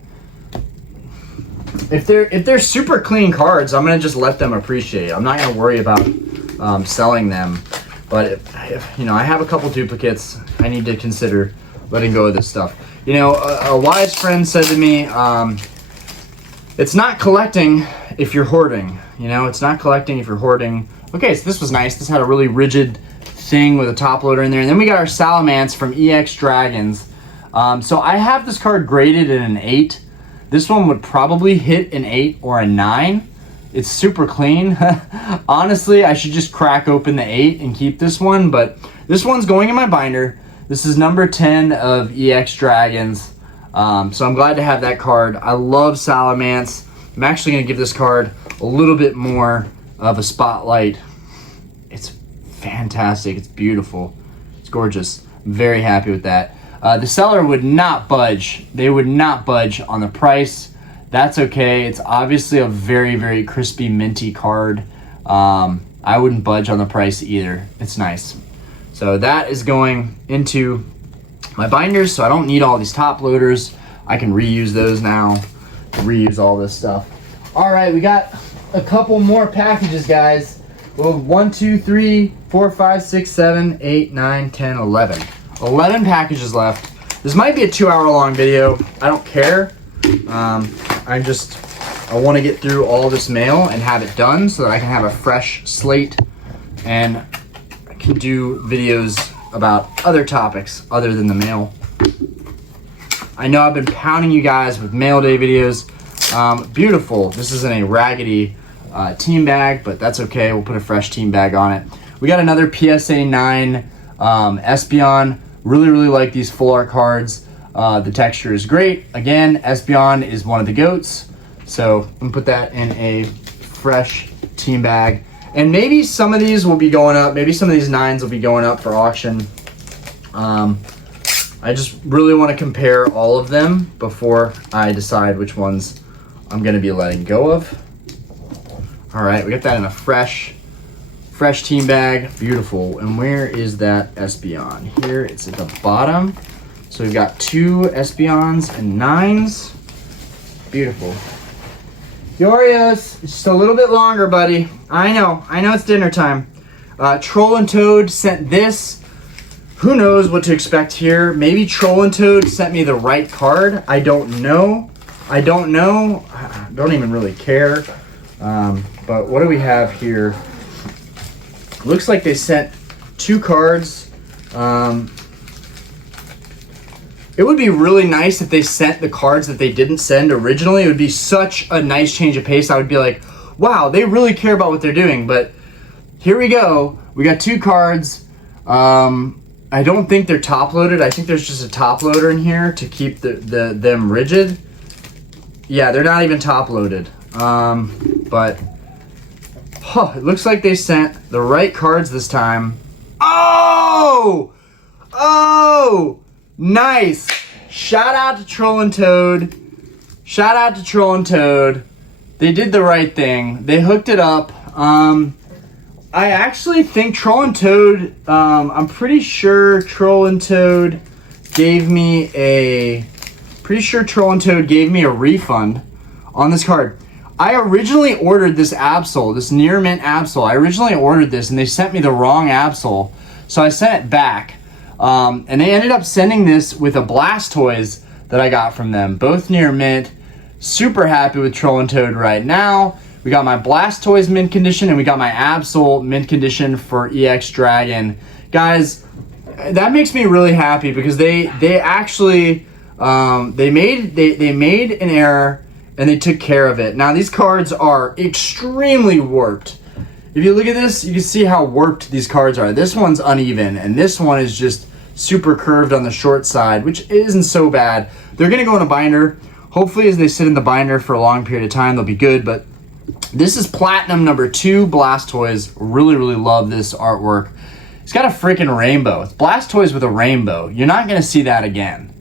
If they're super clean cards, I'm gonna just let them appreciate. I'm not gonna worry about selling them. But if you know, I have a couple duplicates. I need to consider letting go of this stuff. You know, a wise friend said to me, "It's not collecting if you're hoarding." You know, it's not collecting if you're hoarding. Okay, so this was nice. This had a really rigid thing with a top loader in there. And then we got our Salamence from EX Dragons. So I have this card graded at an 8. This one would probably hit an 8 or a 9. It's super clean. Honestly, I should just crack open the 8 and keep this one, but this one's going in my binder. This is number 10 of EX Dragons. So I'm glad to have that card. I love Salamence. I'm actually gonna give this card a little bit more of a spotlight. It's fantastic. It's beautiful. It's gorgeous. I'm very happy with that. The seller would not budge. They would not budge on the price. That's okay. It's obviously a very, very crispy, minty card. I wouldn't budge on the price either. It's nice. So that is going into my binders, so I don't need all these top loaders. I can reuse those now. Reuse all this stuff. All right, we got a couple more packages, guys. Well, 1, 2, 3, 4, 5, 6, 7, 8, 9, 10, 11. 11 packages left. This might be a 2-hour long video. I don't care. I want to get through all this mail and have it done so that I can have a fresh slate and I can do videos about other topics other than the mail. I know I've been pounding you guys with mail day videos. Beautiful. This isn't a raggedy team bag, but that's okay. We'll put a fresh team bag on it. We got another PSA 9 Espeon. Really like these full art cards. The texture is great. Again, Espeon is one of the GOATs. So I'm gonna put that in a fresh team bag. And maybe some of these will be going up. Maybe some of these 9s will be going up for auction. I just really want to compare all of them before I decide which ones I'm gonna be letting go of. All right, we got that in a fresh team bag. Beautiful. And where is that Espeon? Here, it's at the bottom. So we've got 2 Espeons and 9s. Beautiful. The Oreos, it's just a little bit longer, buddy. I know it's dinner time. Troll and Toad sent this. Who knows what to expect here? Maybe Troll and Toad sent me the right card. I don't know. I don't even really care. But what do we have here? Looks like they sent 2 cards. It would be really nice if they sent the cards that they didn't send originally. It would be such a nice change of pace. I would be like, wow, they really care about what they're doing. But here we go. We got 2 cards. I don't think they're top loaded. I think there's just a top loader in here to keep them rigid. Yeah, they're not even top loaded. But it looks like they sent the right cards this time. Oh! Oh! Nice! Shout out to Troll and Toad. Shout out to Troll and Toad. They did the right thing. They hooked it up. I actually think Troll and Toad, I'm pretty sure Troll and Toad gave me a refund on this card. I originally ordered this Absol, this Near Mint Absol. I originally ordered this and they sent me the wrong Absol. So I sent it back. And they ended up sending this with a Blastoise that I got from them. Both Near Mint. Super happy with Troll and Toad right now. We got my Blastoise mint condition and we got my Absol mint condition for EX Dragon. Guys, that makes me really happy because they actually they made an error and they took care of it. Now these cards are extremely warped. If you look at this, you can see how warped these cards are. This one's uneven and this one is just super curved on the short side, which isn't so bad. They're gonna go in a binder. Hopefully as they sit in the binder for a long period of time, they'll be good, but this is Platinum number 2 Blastoise. Really, really love this artwork. It's got a freaking rainbow. It's Blastoise with a rainbow. You're not gonna see that again.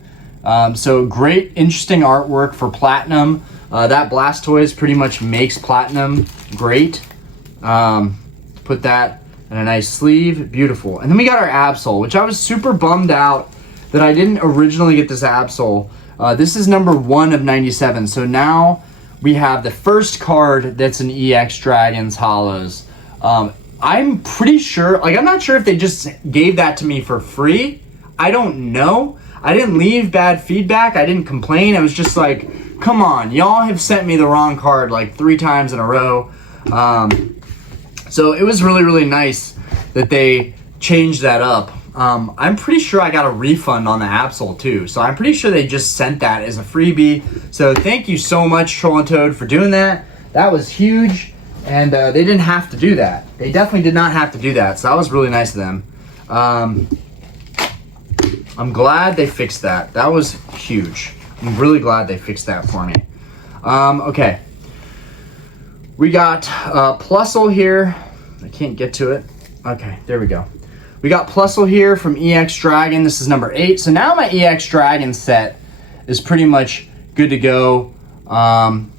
So great, interesting artwork for Platinum. That Blastoise pretty much makes Platinum great. Put that in a nice sleeve, beautiful. And then we got our Absol, which I was super bummed out that I didn't originally get this Absol. This is number 1 of 97. So now we have the first card that's an EX Dragons Hollows. I'm pretty sure, like I'm not sure if they just gave that to me for free. I don't know. I didn't leave bad feedback. I didn't complain. I was just like, come on, y'all have sent me the wrong card like 3 times in a row. So it was really, really nice that they changed that up. I'm pretty sure I got a refund on the Absol too. So I'm pretty sure they just sent that as a freebie. So thank you so much, Troll and Toad, for doing that. That was huge. And they didn't have to do that. They definitely did not have to do that. So that was really nice of them. I'm glad they fixed that. That was huge. I'm really glad they fixed that for me. Okay. We got Plusle here. I can't get to it. Okay, there we go. We got Plusle here from EX Dragon. This is number 8. So now my EX Dragon set is pretty much good to go. And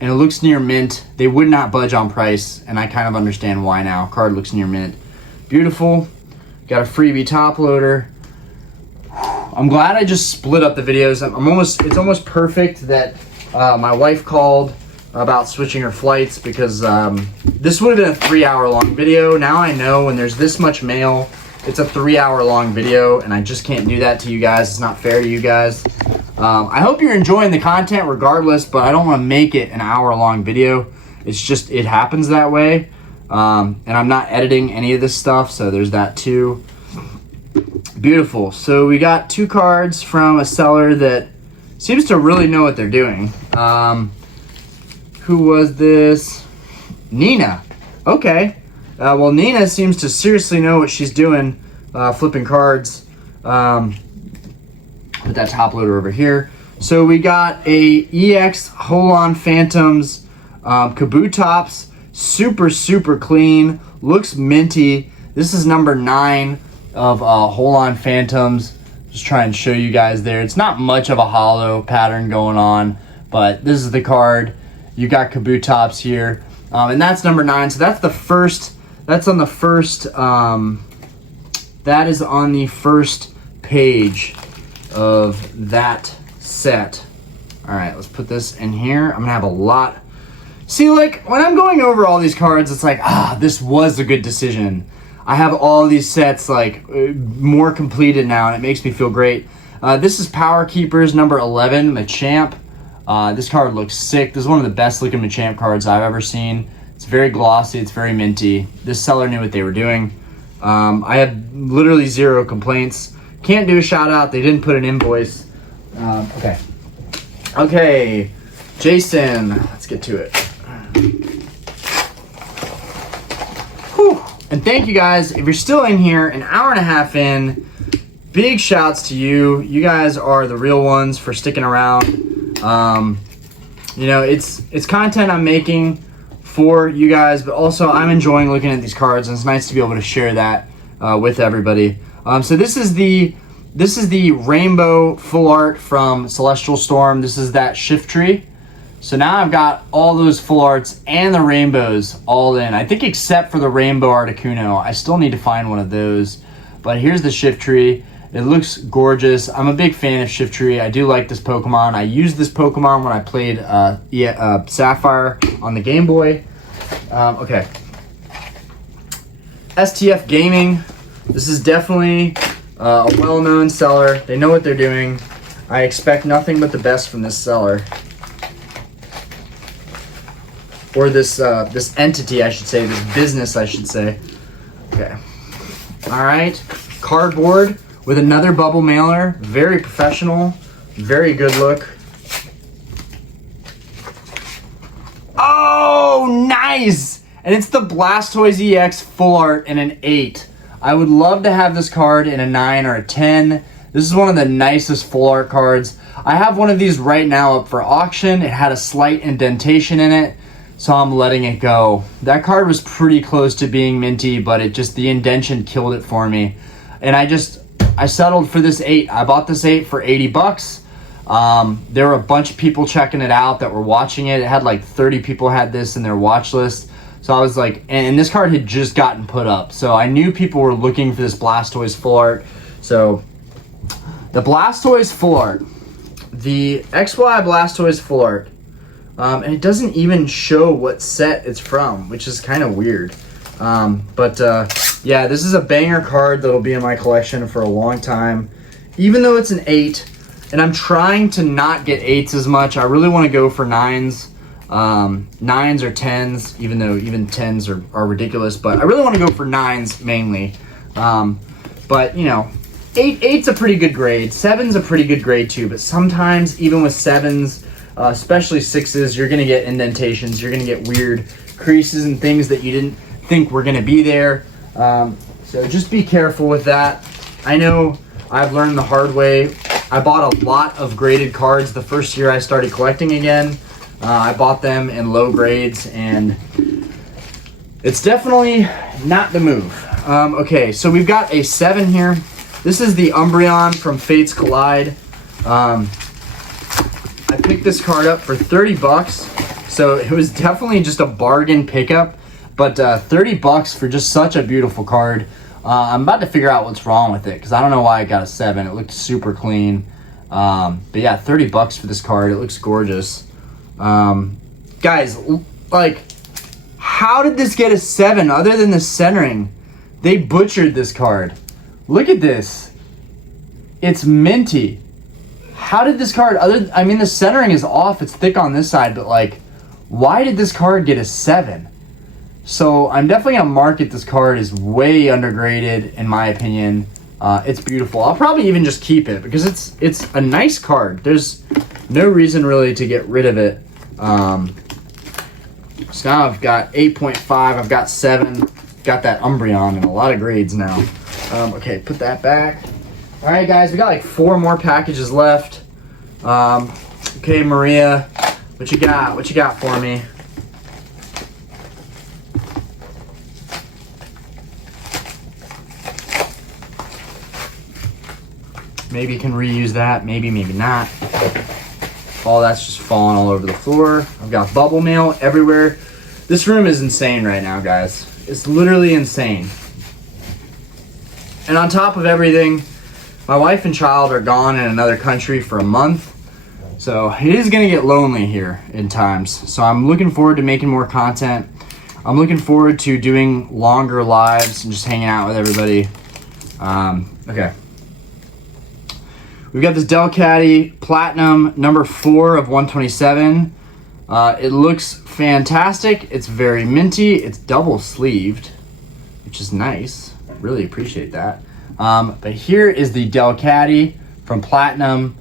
it looks near mint. They would not budge on price, and I kind of understand why now. Card looks near mint. Beautiful. Got a freebie top loader. I'm glad I just split up the videos. It's almost perfect that my wife called about switching her flights because this would have been a 3-hour long video. Now I know when there's this much mail, it's a 3-hour long video, and I just can't do that to you guys. It's not fair to you guys. I hope you're enjoying the content regardless, but I don't want to make it an hour-long video. It's just, it happens that way. And I'm not editing any of this stuff, so there's that too. Beautiful. So we got 2 cards from a seller that seems to really know what they're doing. Who was this? Nina. Okay. Well, Nina seems to seriously know what she's doing, flipping cards. Put that top loader over here. So we got a EX Holon Phantoms Kabutops. Super, super clean. Looks minty. This is number 9 of Holon Phantoms. Just try and show you guys there. It's not much of a hollow pattern going on, but this is the card. You got Kabutops here. And that's number 9. So that's the first, that's on the first, that is on the first page of that set. All right, let's put this in here. I'm gonna have a lot. See, like when I'm going over all these cards, it's like, this was a good decision. I have all these sets like more completed now, and it makes me feel great. This is Power Keepers number 11, Machamp. This card looks sick. This is one of the best looking Machamp cards I've ever seen. It's very glossy, it's very minty. This seller knew what they were doing. I have literally 0 complaints. Can't do a shout out, they didn't put an invoice. Okay, Jason, let's get to it. Whew. And thank you guys, if you're still in here, an hour and a half in, big shouts to you. You guys are the real ones for sticking around. You know, it's content I'm making for you guys, but also I'm enjoying looking at these cards, and it's nice to be able to share that with everybody. So this is the rainbow full art from Celestial Storm. This is that shift tree. So now I've got all those full arts and the rainbows all in. I think except for the rainbow Articuno. I still need to find one of those. But here's the shift tree. It looks gorgeous. I'm a big fan of shift tree. I do like this Pokemon. I used this Pokemon when I played Sapphire on the Game Boy. Okay. STF Gaming. This is definitely a well-known seller. They know what they're doing. I expect nothing but the best from this seller. Or this entity, I should say. This business, I should say. Okay. All right. Cardboard with another bubble mailer. Very professional. Very good look. Oh, nice! And it's the Blastoise EX full art in an 8. I would love to have this card in a 9 or a 10. This is one of the nicest full art cards. I have one of these right now up for auction. It had a slight indentation in it, so I'm letting it go. That card was pretty close to being minty, but the indentation killed it for me. And I settled for this 8. I bought this 8 for 80 bucks. There were a bunch of people checking it out that were watching it. It had like 30 people had this in their watch list. So I was like, and this card had just gotten put up. So I knew people were looking for this Blastoise full art. So the Blastoise full art, the XY Blastoise full art, and it doesn't even show what set it's from, which is kind of weird. Yeah, this is a banger card that'll be in my collection for a long time. Even though it's an 8, and I'm trying to not get 8s as much. I really want to go for 9s. 9s or 10s, even though even 10s are ridiculous, but I really want to go for 9s mainly. But you know, 8's a pretty good grade. 7's a pretty good grade too, but sometimes even with 7s, especially 6s, you're gonna get indentations, you're gonna get weird creases and things that you didn't think were gonna be there. So just be careful with that. I know I've learned the hard way. I bought a lot of graded cards the first year I started collecting again. I bought them in low grades, and it's definitely not the move. Okay, so we've got a 7 here. This is the Umbreon from Fates Collide. I picked this card up for 30 bucks, so it was definitely just a bargain pickup, but 30 bucks for just such a beautiful card. I'm about to figure out what's wrong with it, because I don't know why I got a 7. It looked super clean. But yeah, 30 bucks for this card. It looks gorgeous. Guys, like, how did this get a 7 other than the centering? They butchered this card. Look at this. It's minty. How did this card, I mean, the centering is off. It's thick on this side, but like, why did this card get a 7? So I'm definitely gonna market this card as way undergraded in my opinion. It's beautiful. I'll probably even just keep it because it's a nice card. There's no reason really to get rid of it. So now I've got 8.5, I've got 7, got that Umbreon in a lot of grades now. Okay, put that back. All right, guys, we got like 4 more packages left. Okay, Maria, what you got? What you got for me? Maybe you can reuse that, maybe not. All that's just falling all over the floor. I've got bubble mail everywhere. This room is insane right now, guys. It's literally insane. And on top of everything, my wife and child are gone in another country for a month. So it is gonna get lonely here in times. So I'm looking forward to making more content. I'm looking forward to doing longer lives and just hanging out with everybody. Okay. We've got this Delcatty Platinum number 4 of 127. It looks fantastic. It's very minty. It's double sleeved, which is nice. Really appreciate that. But here is the Delcatty from Platinum.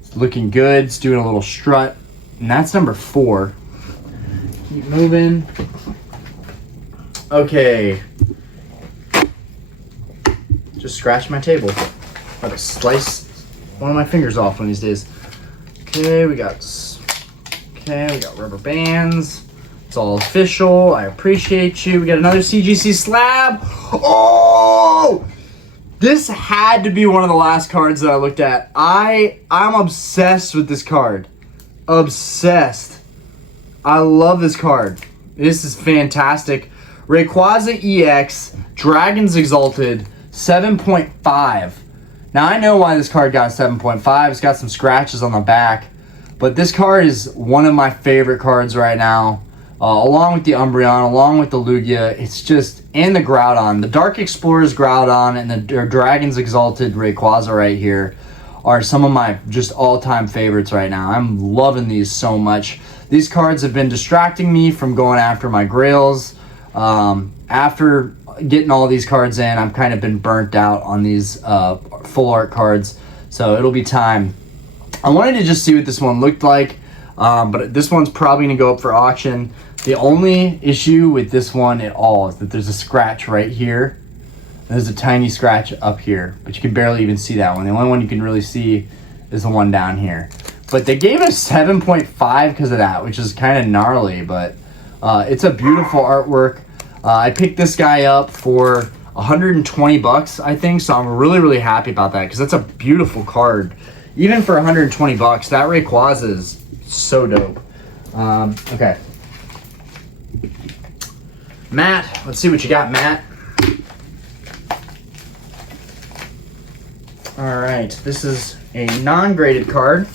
It's looking good. It's doing a little strut. And that's number 4. Keep moving. Okay. Just scratched my table. About to slice one of my fingers off one of these days. Okay, we got... Okay, we got rubber bands. It's all official. I appreciate you. We got another CGC slab. Oh! This had to be one of the last cards that I looked at. I'm obsessed with this card. Obsessed. I love this card. This is fantastic. Rayquaza EX, Dragons Exalted, 7.5. Now I know why this card got 7.5. It's got some scratches on the back. But this card is one of my favorite cards right now. Along with the Umbreon, along with the Lugia, it's just, and the Groudon. The Dark Explorer's Groudon and the Dragon's Exalted Rayquaza right here are some of my just all-time favorites right now. I'm loving these so much. These cards have been distracting me from going after my Grails. After getting all these cards in, I've kind of been burnt out on these full art cards. So it'll be time. I wanted to just see what this one looked like. But this one's probably going to go up for auction. The only issue with this one at all is that there's a scratch right here. There's a tiny scratch up here, but you can barely even see that one. The only one you can really see is the one down here. But they gave us 7.5 because of that, which is kind of gnarly, but it's a beautiful artwork. I picked this guy up for 120 bucks, I think, so I'm really, really happy about that because that's a beautiful card. Even for 120 bucks, that Rayquaza is so dope. Okay. Matt, let's see what you got, Matt. All right, this is a non-graded card.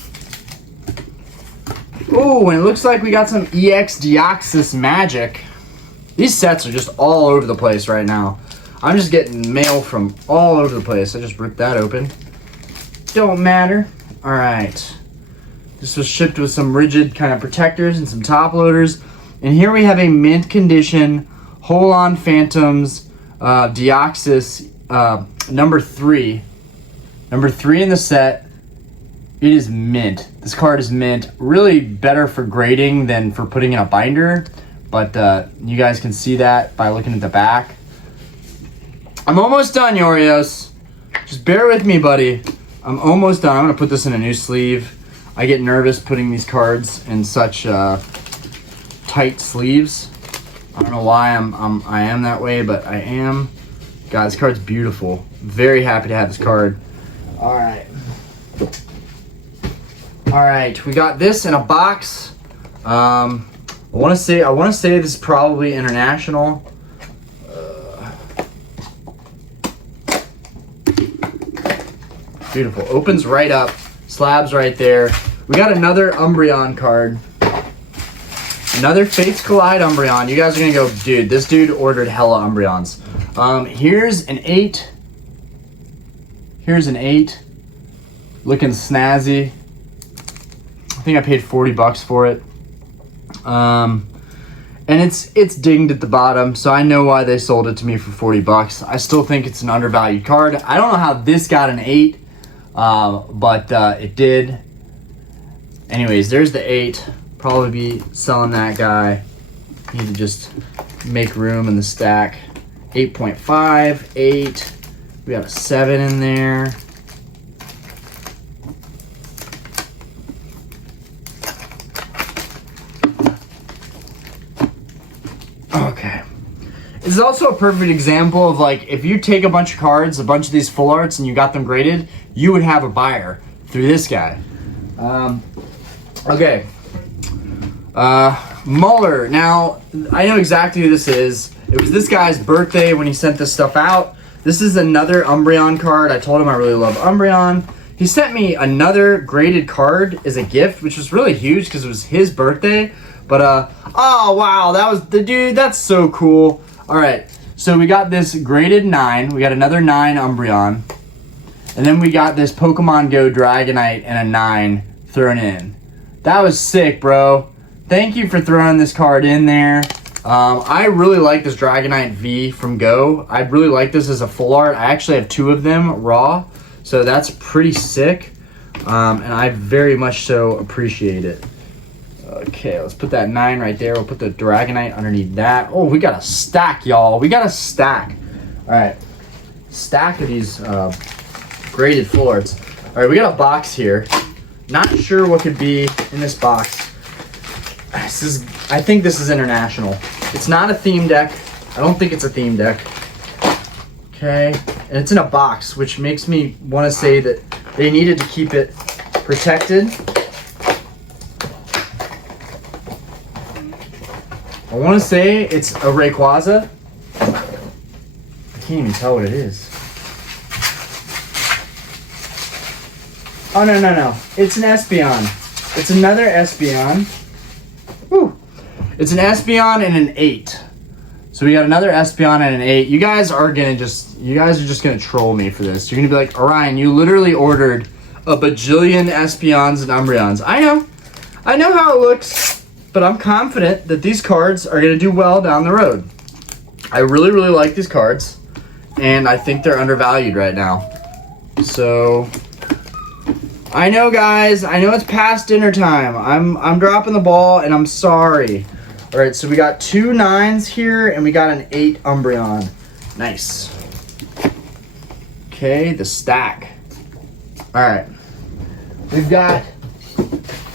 Oh, and it looks like we got some EX Deoxys Magic. These sets are just all over the place right now. I'm just getting mail from all over the place. I just ripped that open. Don't matter. All right. This was shipped with some rigid kind of protectors and some top loaders. And here we have a mint condition Holon Phantoms Deoxys number 3. Number 3 in the set. It is mint. This card is mint. Really better for grading than for putting in a binder. But you guys can see that by looking at the back. I'm almost done, Yorios. Just bear with me, buddy. I'm almost done. I'm going to put this in a new sleeve. I get nervous putting these cards in such tight sleeves. I don't know why I am that way, but I am. God, this card's beautiful. Very happy to have this card. All right. All right, we got this in a box. I want to say this is probably international. Beautiful. Opens right up. Slabs right there. We got another Umbreon card. Another Fates Collide Umbreon. You guys are going to go, dude, this dude ordered hella Umbreons. Here's an 8. Here's an 8. Looking snazzy. I think I paid 40 bucks for it. And it's dinged at the bottom, so I know why they sold it to me for 40 bucks. I still think it's an undervalued card. I don't know how this got an 8, but it did. Anyways, there's the 8. Probably be selling that guy. Need to just make room in the stack. 8.5, 8. We got a 7 in there. Okay. This is also a perfect example of, like, if you take a bunch of cards, a bunch of these full arts, and you got them graded, you would have a buyer through this guy. Okay. Muller. Now, I know exactly who this is. It was this guy's birthday when he sent this stuff out. This is another Umbreon card. I told him I really love Umbreon. He sent me another graded card as a gift, which was really huge because it was his birthday. But, oh, wow, that was the dude. That's so cool. All right, so we got this graded 9. We got another 9 Umbreon. And then we got this Pokemon Go Dragonite and a 9 thrown in. That was sick, bro. Thank you for throwing this card in there. I really like this Dragonite V from Go. I really like this as a full art. I actually have 2 of them raw, so that's pretty sick. And I very much so appreciate it. Okay, let's put that 9 right there. We'll put the Dragonite underneath that. Oh, we got a stack, y'all. We got a stack. All right, stack of these graded full arts. All right, we got a box here. Not sure what could be in this box. I think this is international. It's not a theme deck. I don't think it's a theme deck. Okay, and it's in a box, which makes me want to say that they needed to keep it protected. I want to say it's a Rayquaza. I can't even tell what it is. Oh, no. It's an Espeon. It's another Espeon. Woo. It's an Espeon and an 8. So we got another Espeon and an 8. You guys are just gonna troll me for this. You're gonna be like, Orion, you literally ordered a bajillion Espeons and Umbreons. I know how it looks, but I'm confident that these cards are gonna do well down the road. I really, really like these cards, and I think they're undervalued right now. So I know, guys, I know it's past dinner time. I'm dropping the ball, and I'm sorry. All right, so we got 2 9s here, and we got an 8 Umbreon. Nice. Okay, the stack. All right. We've got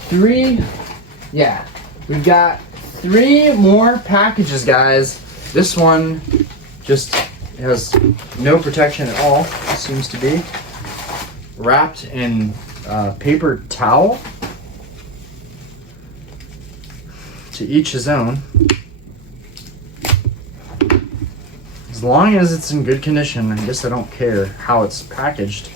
3. Yeah, we've got 3 more packages, guys. This one just has no protection at all, it seems to be. Wrapped in paper towel. To each his own. As long as it's in good condition, I guess I don't care how it's packaged.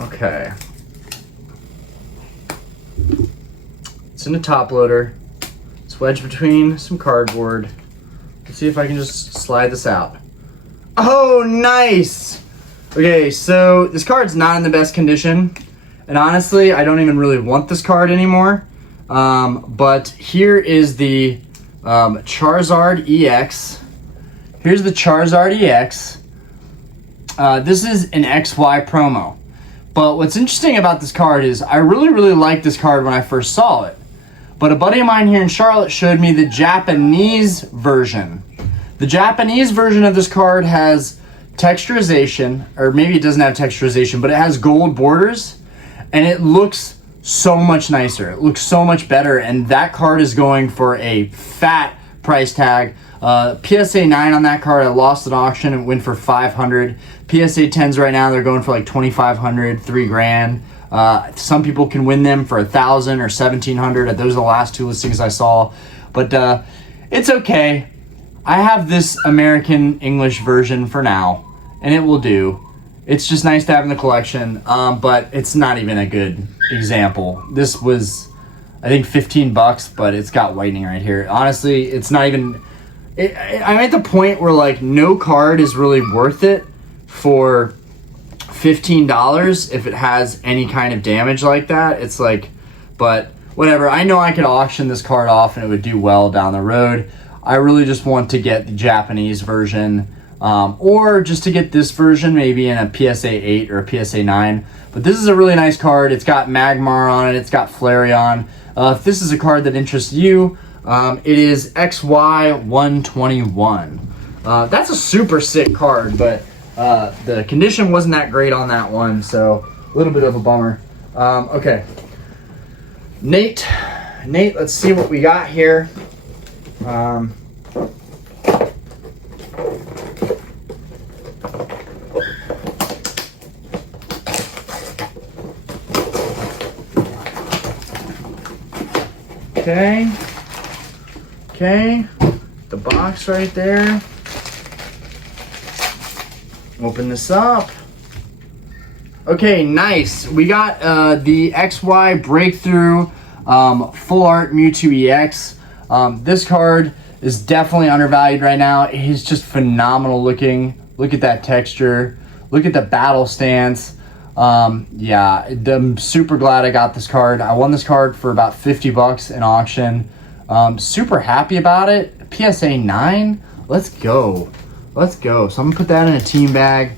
Okay. It's in a top loader. It's wedged between some cardboard. Let's see if I can just slide this out. Oh, nice! Okay, so this card's not in the best condition, and honestly, I don't even really want this card anymore. But here is the Charizard EX. Here's the Charizard EX. This is an XY promo. But what's interesting about this card is I really, really liked this card when I first saw it. But a buddy of mine here in Charlotte showed me the Japanese version. The Japanese version of this card has texturization, or maybe it doesn't have texturization, but it has gold borders, and it looks so much nicer. It looks so much better, and that card is going for a fat price tag. PSA 9 on that card, I lost at auction and went for $500. PSA 10s right now, they're going for like $2,500, $3,000. Some people can win them for $1,000 or $1,700. Those are the last 2 listings I saw, but it's okay. I have this American English version for now, and it will do. It's just nice to have in the collection, but it's not even a good example. This was, I think, $15, but it's got whitening right here. Honestly, it's not even... I'm at the point where, like, no card is really worth it for $15 if it has any kind of damage like that. It's like, but whatever. I know I could auction this card off and it would do well down the road. I really just want to get the Japanese version, or just to get this version maybe in a PSA 8 or a PSA 9. But this is a really nice card. It's got Magmar on it. It's got Flareon. If this is a card that interests you, it is XY121. That's a super sick card, but the condition wasn't that great on that one, so a little bit of a bummer. Okay. Nate, let's see what we got here. Okay, the box right there. Open this up. Okay, nice. We got the XY Breakthrough Full Art Mewtwo EX. This card is definitely undervalued right now. It is just phenomenal looking. Look at that texture. Look at the battle stance. Yeah, I'm super glad I got this card. I won this card for about $50 in auction. Super happy about it. PSA 9. Let's go. Let's go. So I'm gonna put that in a team bag.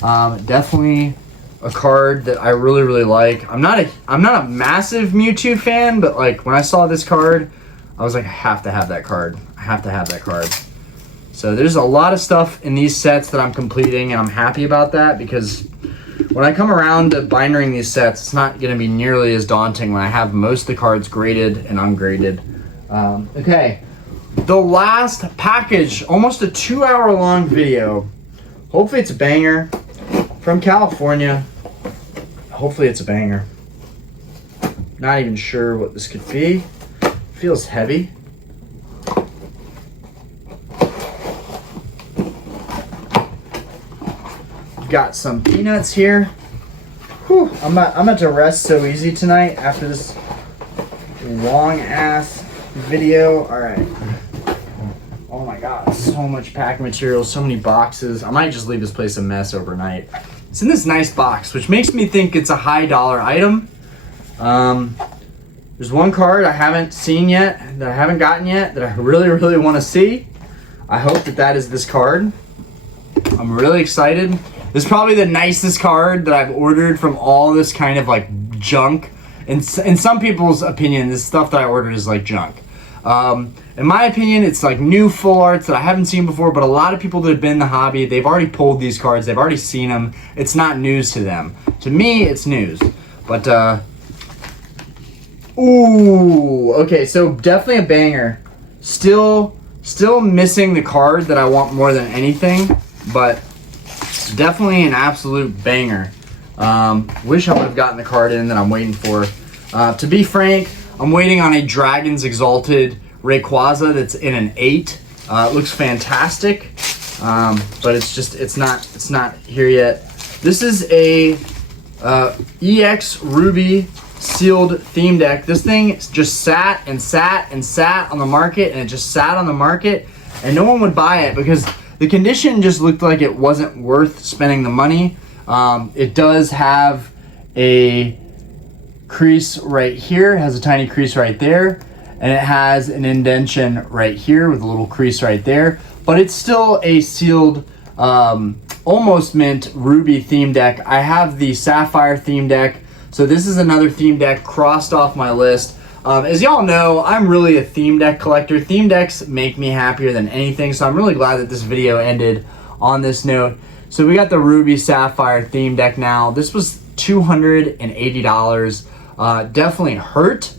Definitely a card that I really, really like. I'm not a massive Mewtwo fan, but like when I saw this card, I was like, I have to have that card. I have to have that card. So there's a lot of stuff in these sets that I'm completing, and I'm happy about that because when I come around to bindering these sets, it's not going to be nearly as daunting when I have most of the cards graded and ungraded. Okay, the last package, almost a 2-hour long video. Hopefully it's a banger from California. Hopefully it's a banger. Not even sure what this could be. Feels heavy. Got some peanuts here. Whew, I'm about to rest so easy tonight after this long ass video. All right. Oh my God, so much packing material, so many boxes. I might just leave this place a mess overnight. It's in this nice box, which makes me think it's a high dollar item. There's one card I haven't seen yet, that I haven't gotten yet, that I really, really want to see. I hope that is this card. I'm really excited. This is probably the nicest card that I've ordered from all this kind of like junk. In some people's opinion, this stuff that I ordered is like junk. In my opinion, it's like new full arts that I haven't seen before, but a lot of people that have been in the hobby, they've already pulled these cards. They've already seen them. It's not news to them. To me, it's news. But, ooh, okay, so definitely a banger. Still missing the card that I want more than anything, but definitely an absolute banger. Wish I would have gotten the card in that I'm waiting for. To be frank, I'm waiting on a Dragon's Exalted Rayquaza that's in an 8. It looks fantastic, but it's not here yet. This is a EX Ruby sealed theme deck. This thing just sat and sat and sat on the market, and it just sat on the market, and no one would buy it because the condition just looked like it wasn't worth spending the money. It does have a crease right here. It has a tiny crease right there, and it has an indentation right here with a little crease right there. But it's still a sealed, almost mint Ruby theme deck. I have the Sapphire theme deck, so this is another theme deck crossed off my list. As y'all know, I'm really a theme deck collector. Theme decks make me happier than anything, so I'm really glad that this video ended on this note. So we got the Ruby Sapphire theme deck now. This was $280. Definitely hurt.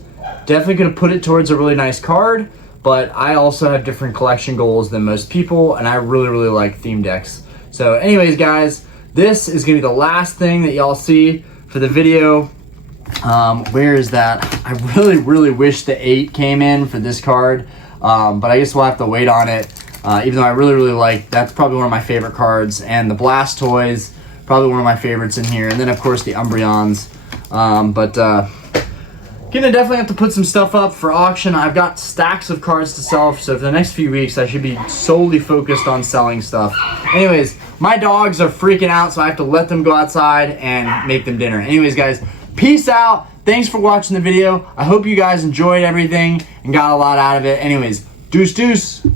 Definitely could have put it towards a really nice card, but I also have different collection goals than most people, and I really, really like theme decks. So anyways, guys, this is going to be the last thing that y'all see for the video. Where is that? I really, really wish the 8 came in for this card, but I guess we'll have to wait on it. Even though I really, really like, that's probably one of my favorite cards, and the Blastoise, probably one of my favorites in here, and then of course the Umbreons. Gonna definitely have to put some stuff up for auction. I've got stacks of cards to sell, so for the next few weeks I should be solely focused on selling stuff. Anyways, my dogs are freaking out, so I have to let them go outside and make them dinner. Anyways, guys, peace out. Thanks for watching the video. I hope you guys enjoyed everything and got a lot out of it. Anyways, deuce deuce.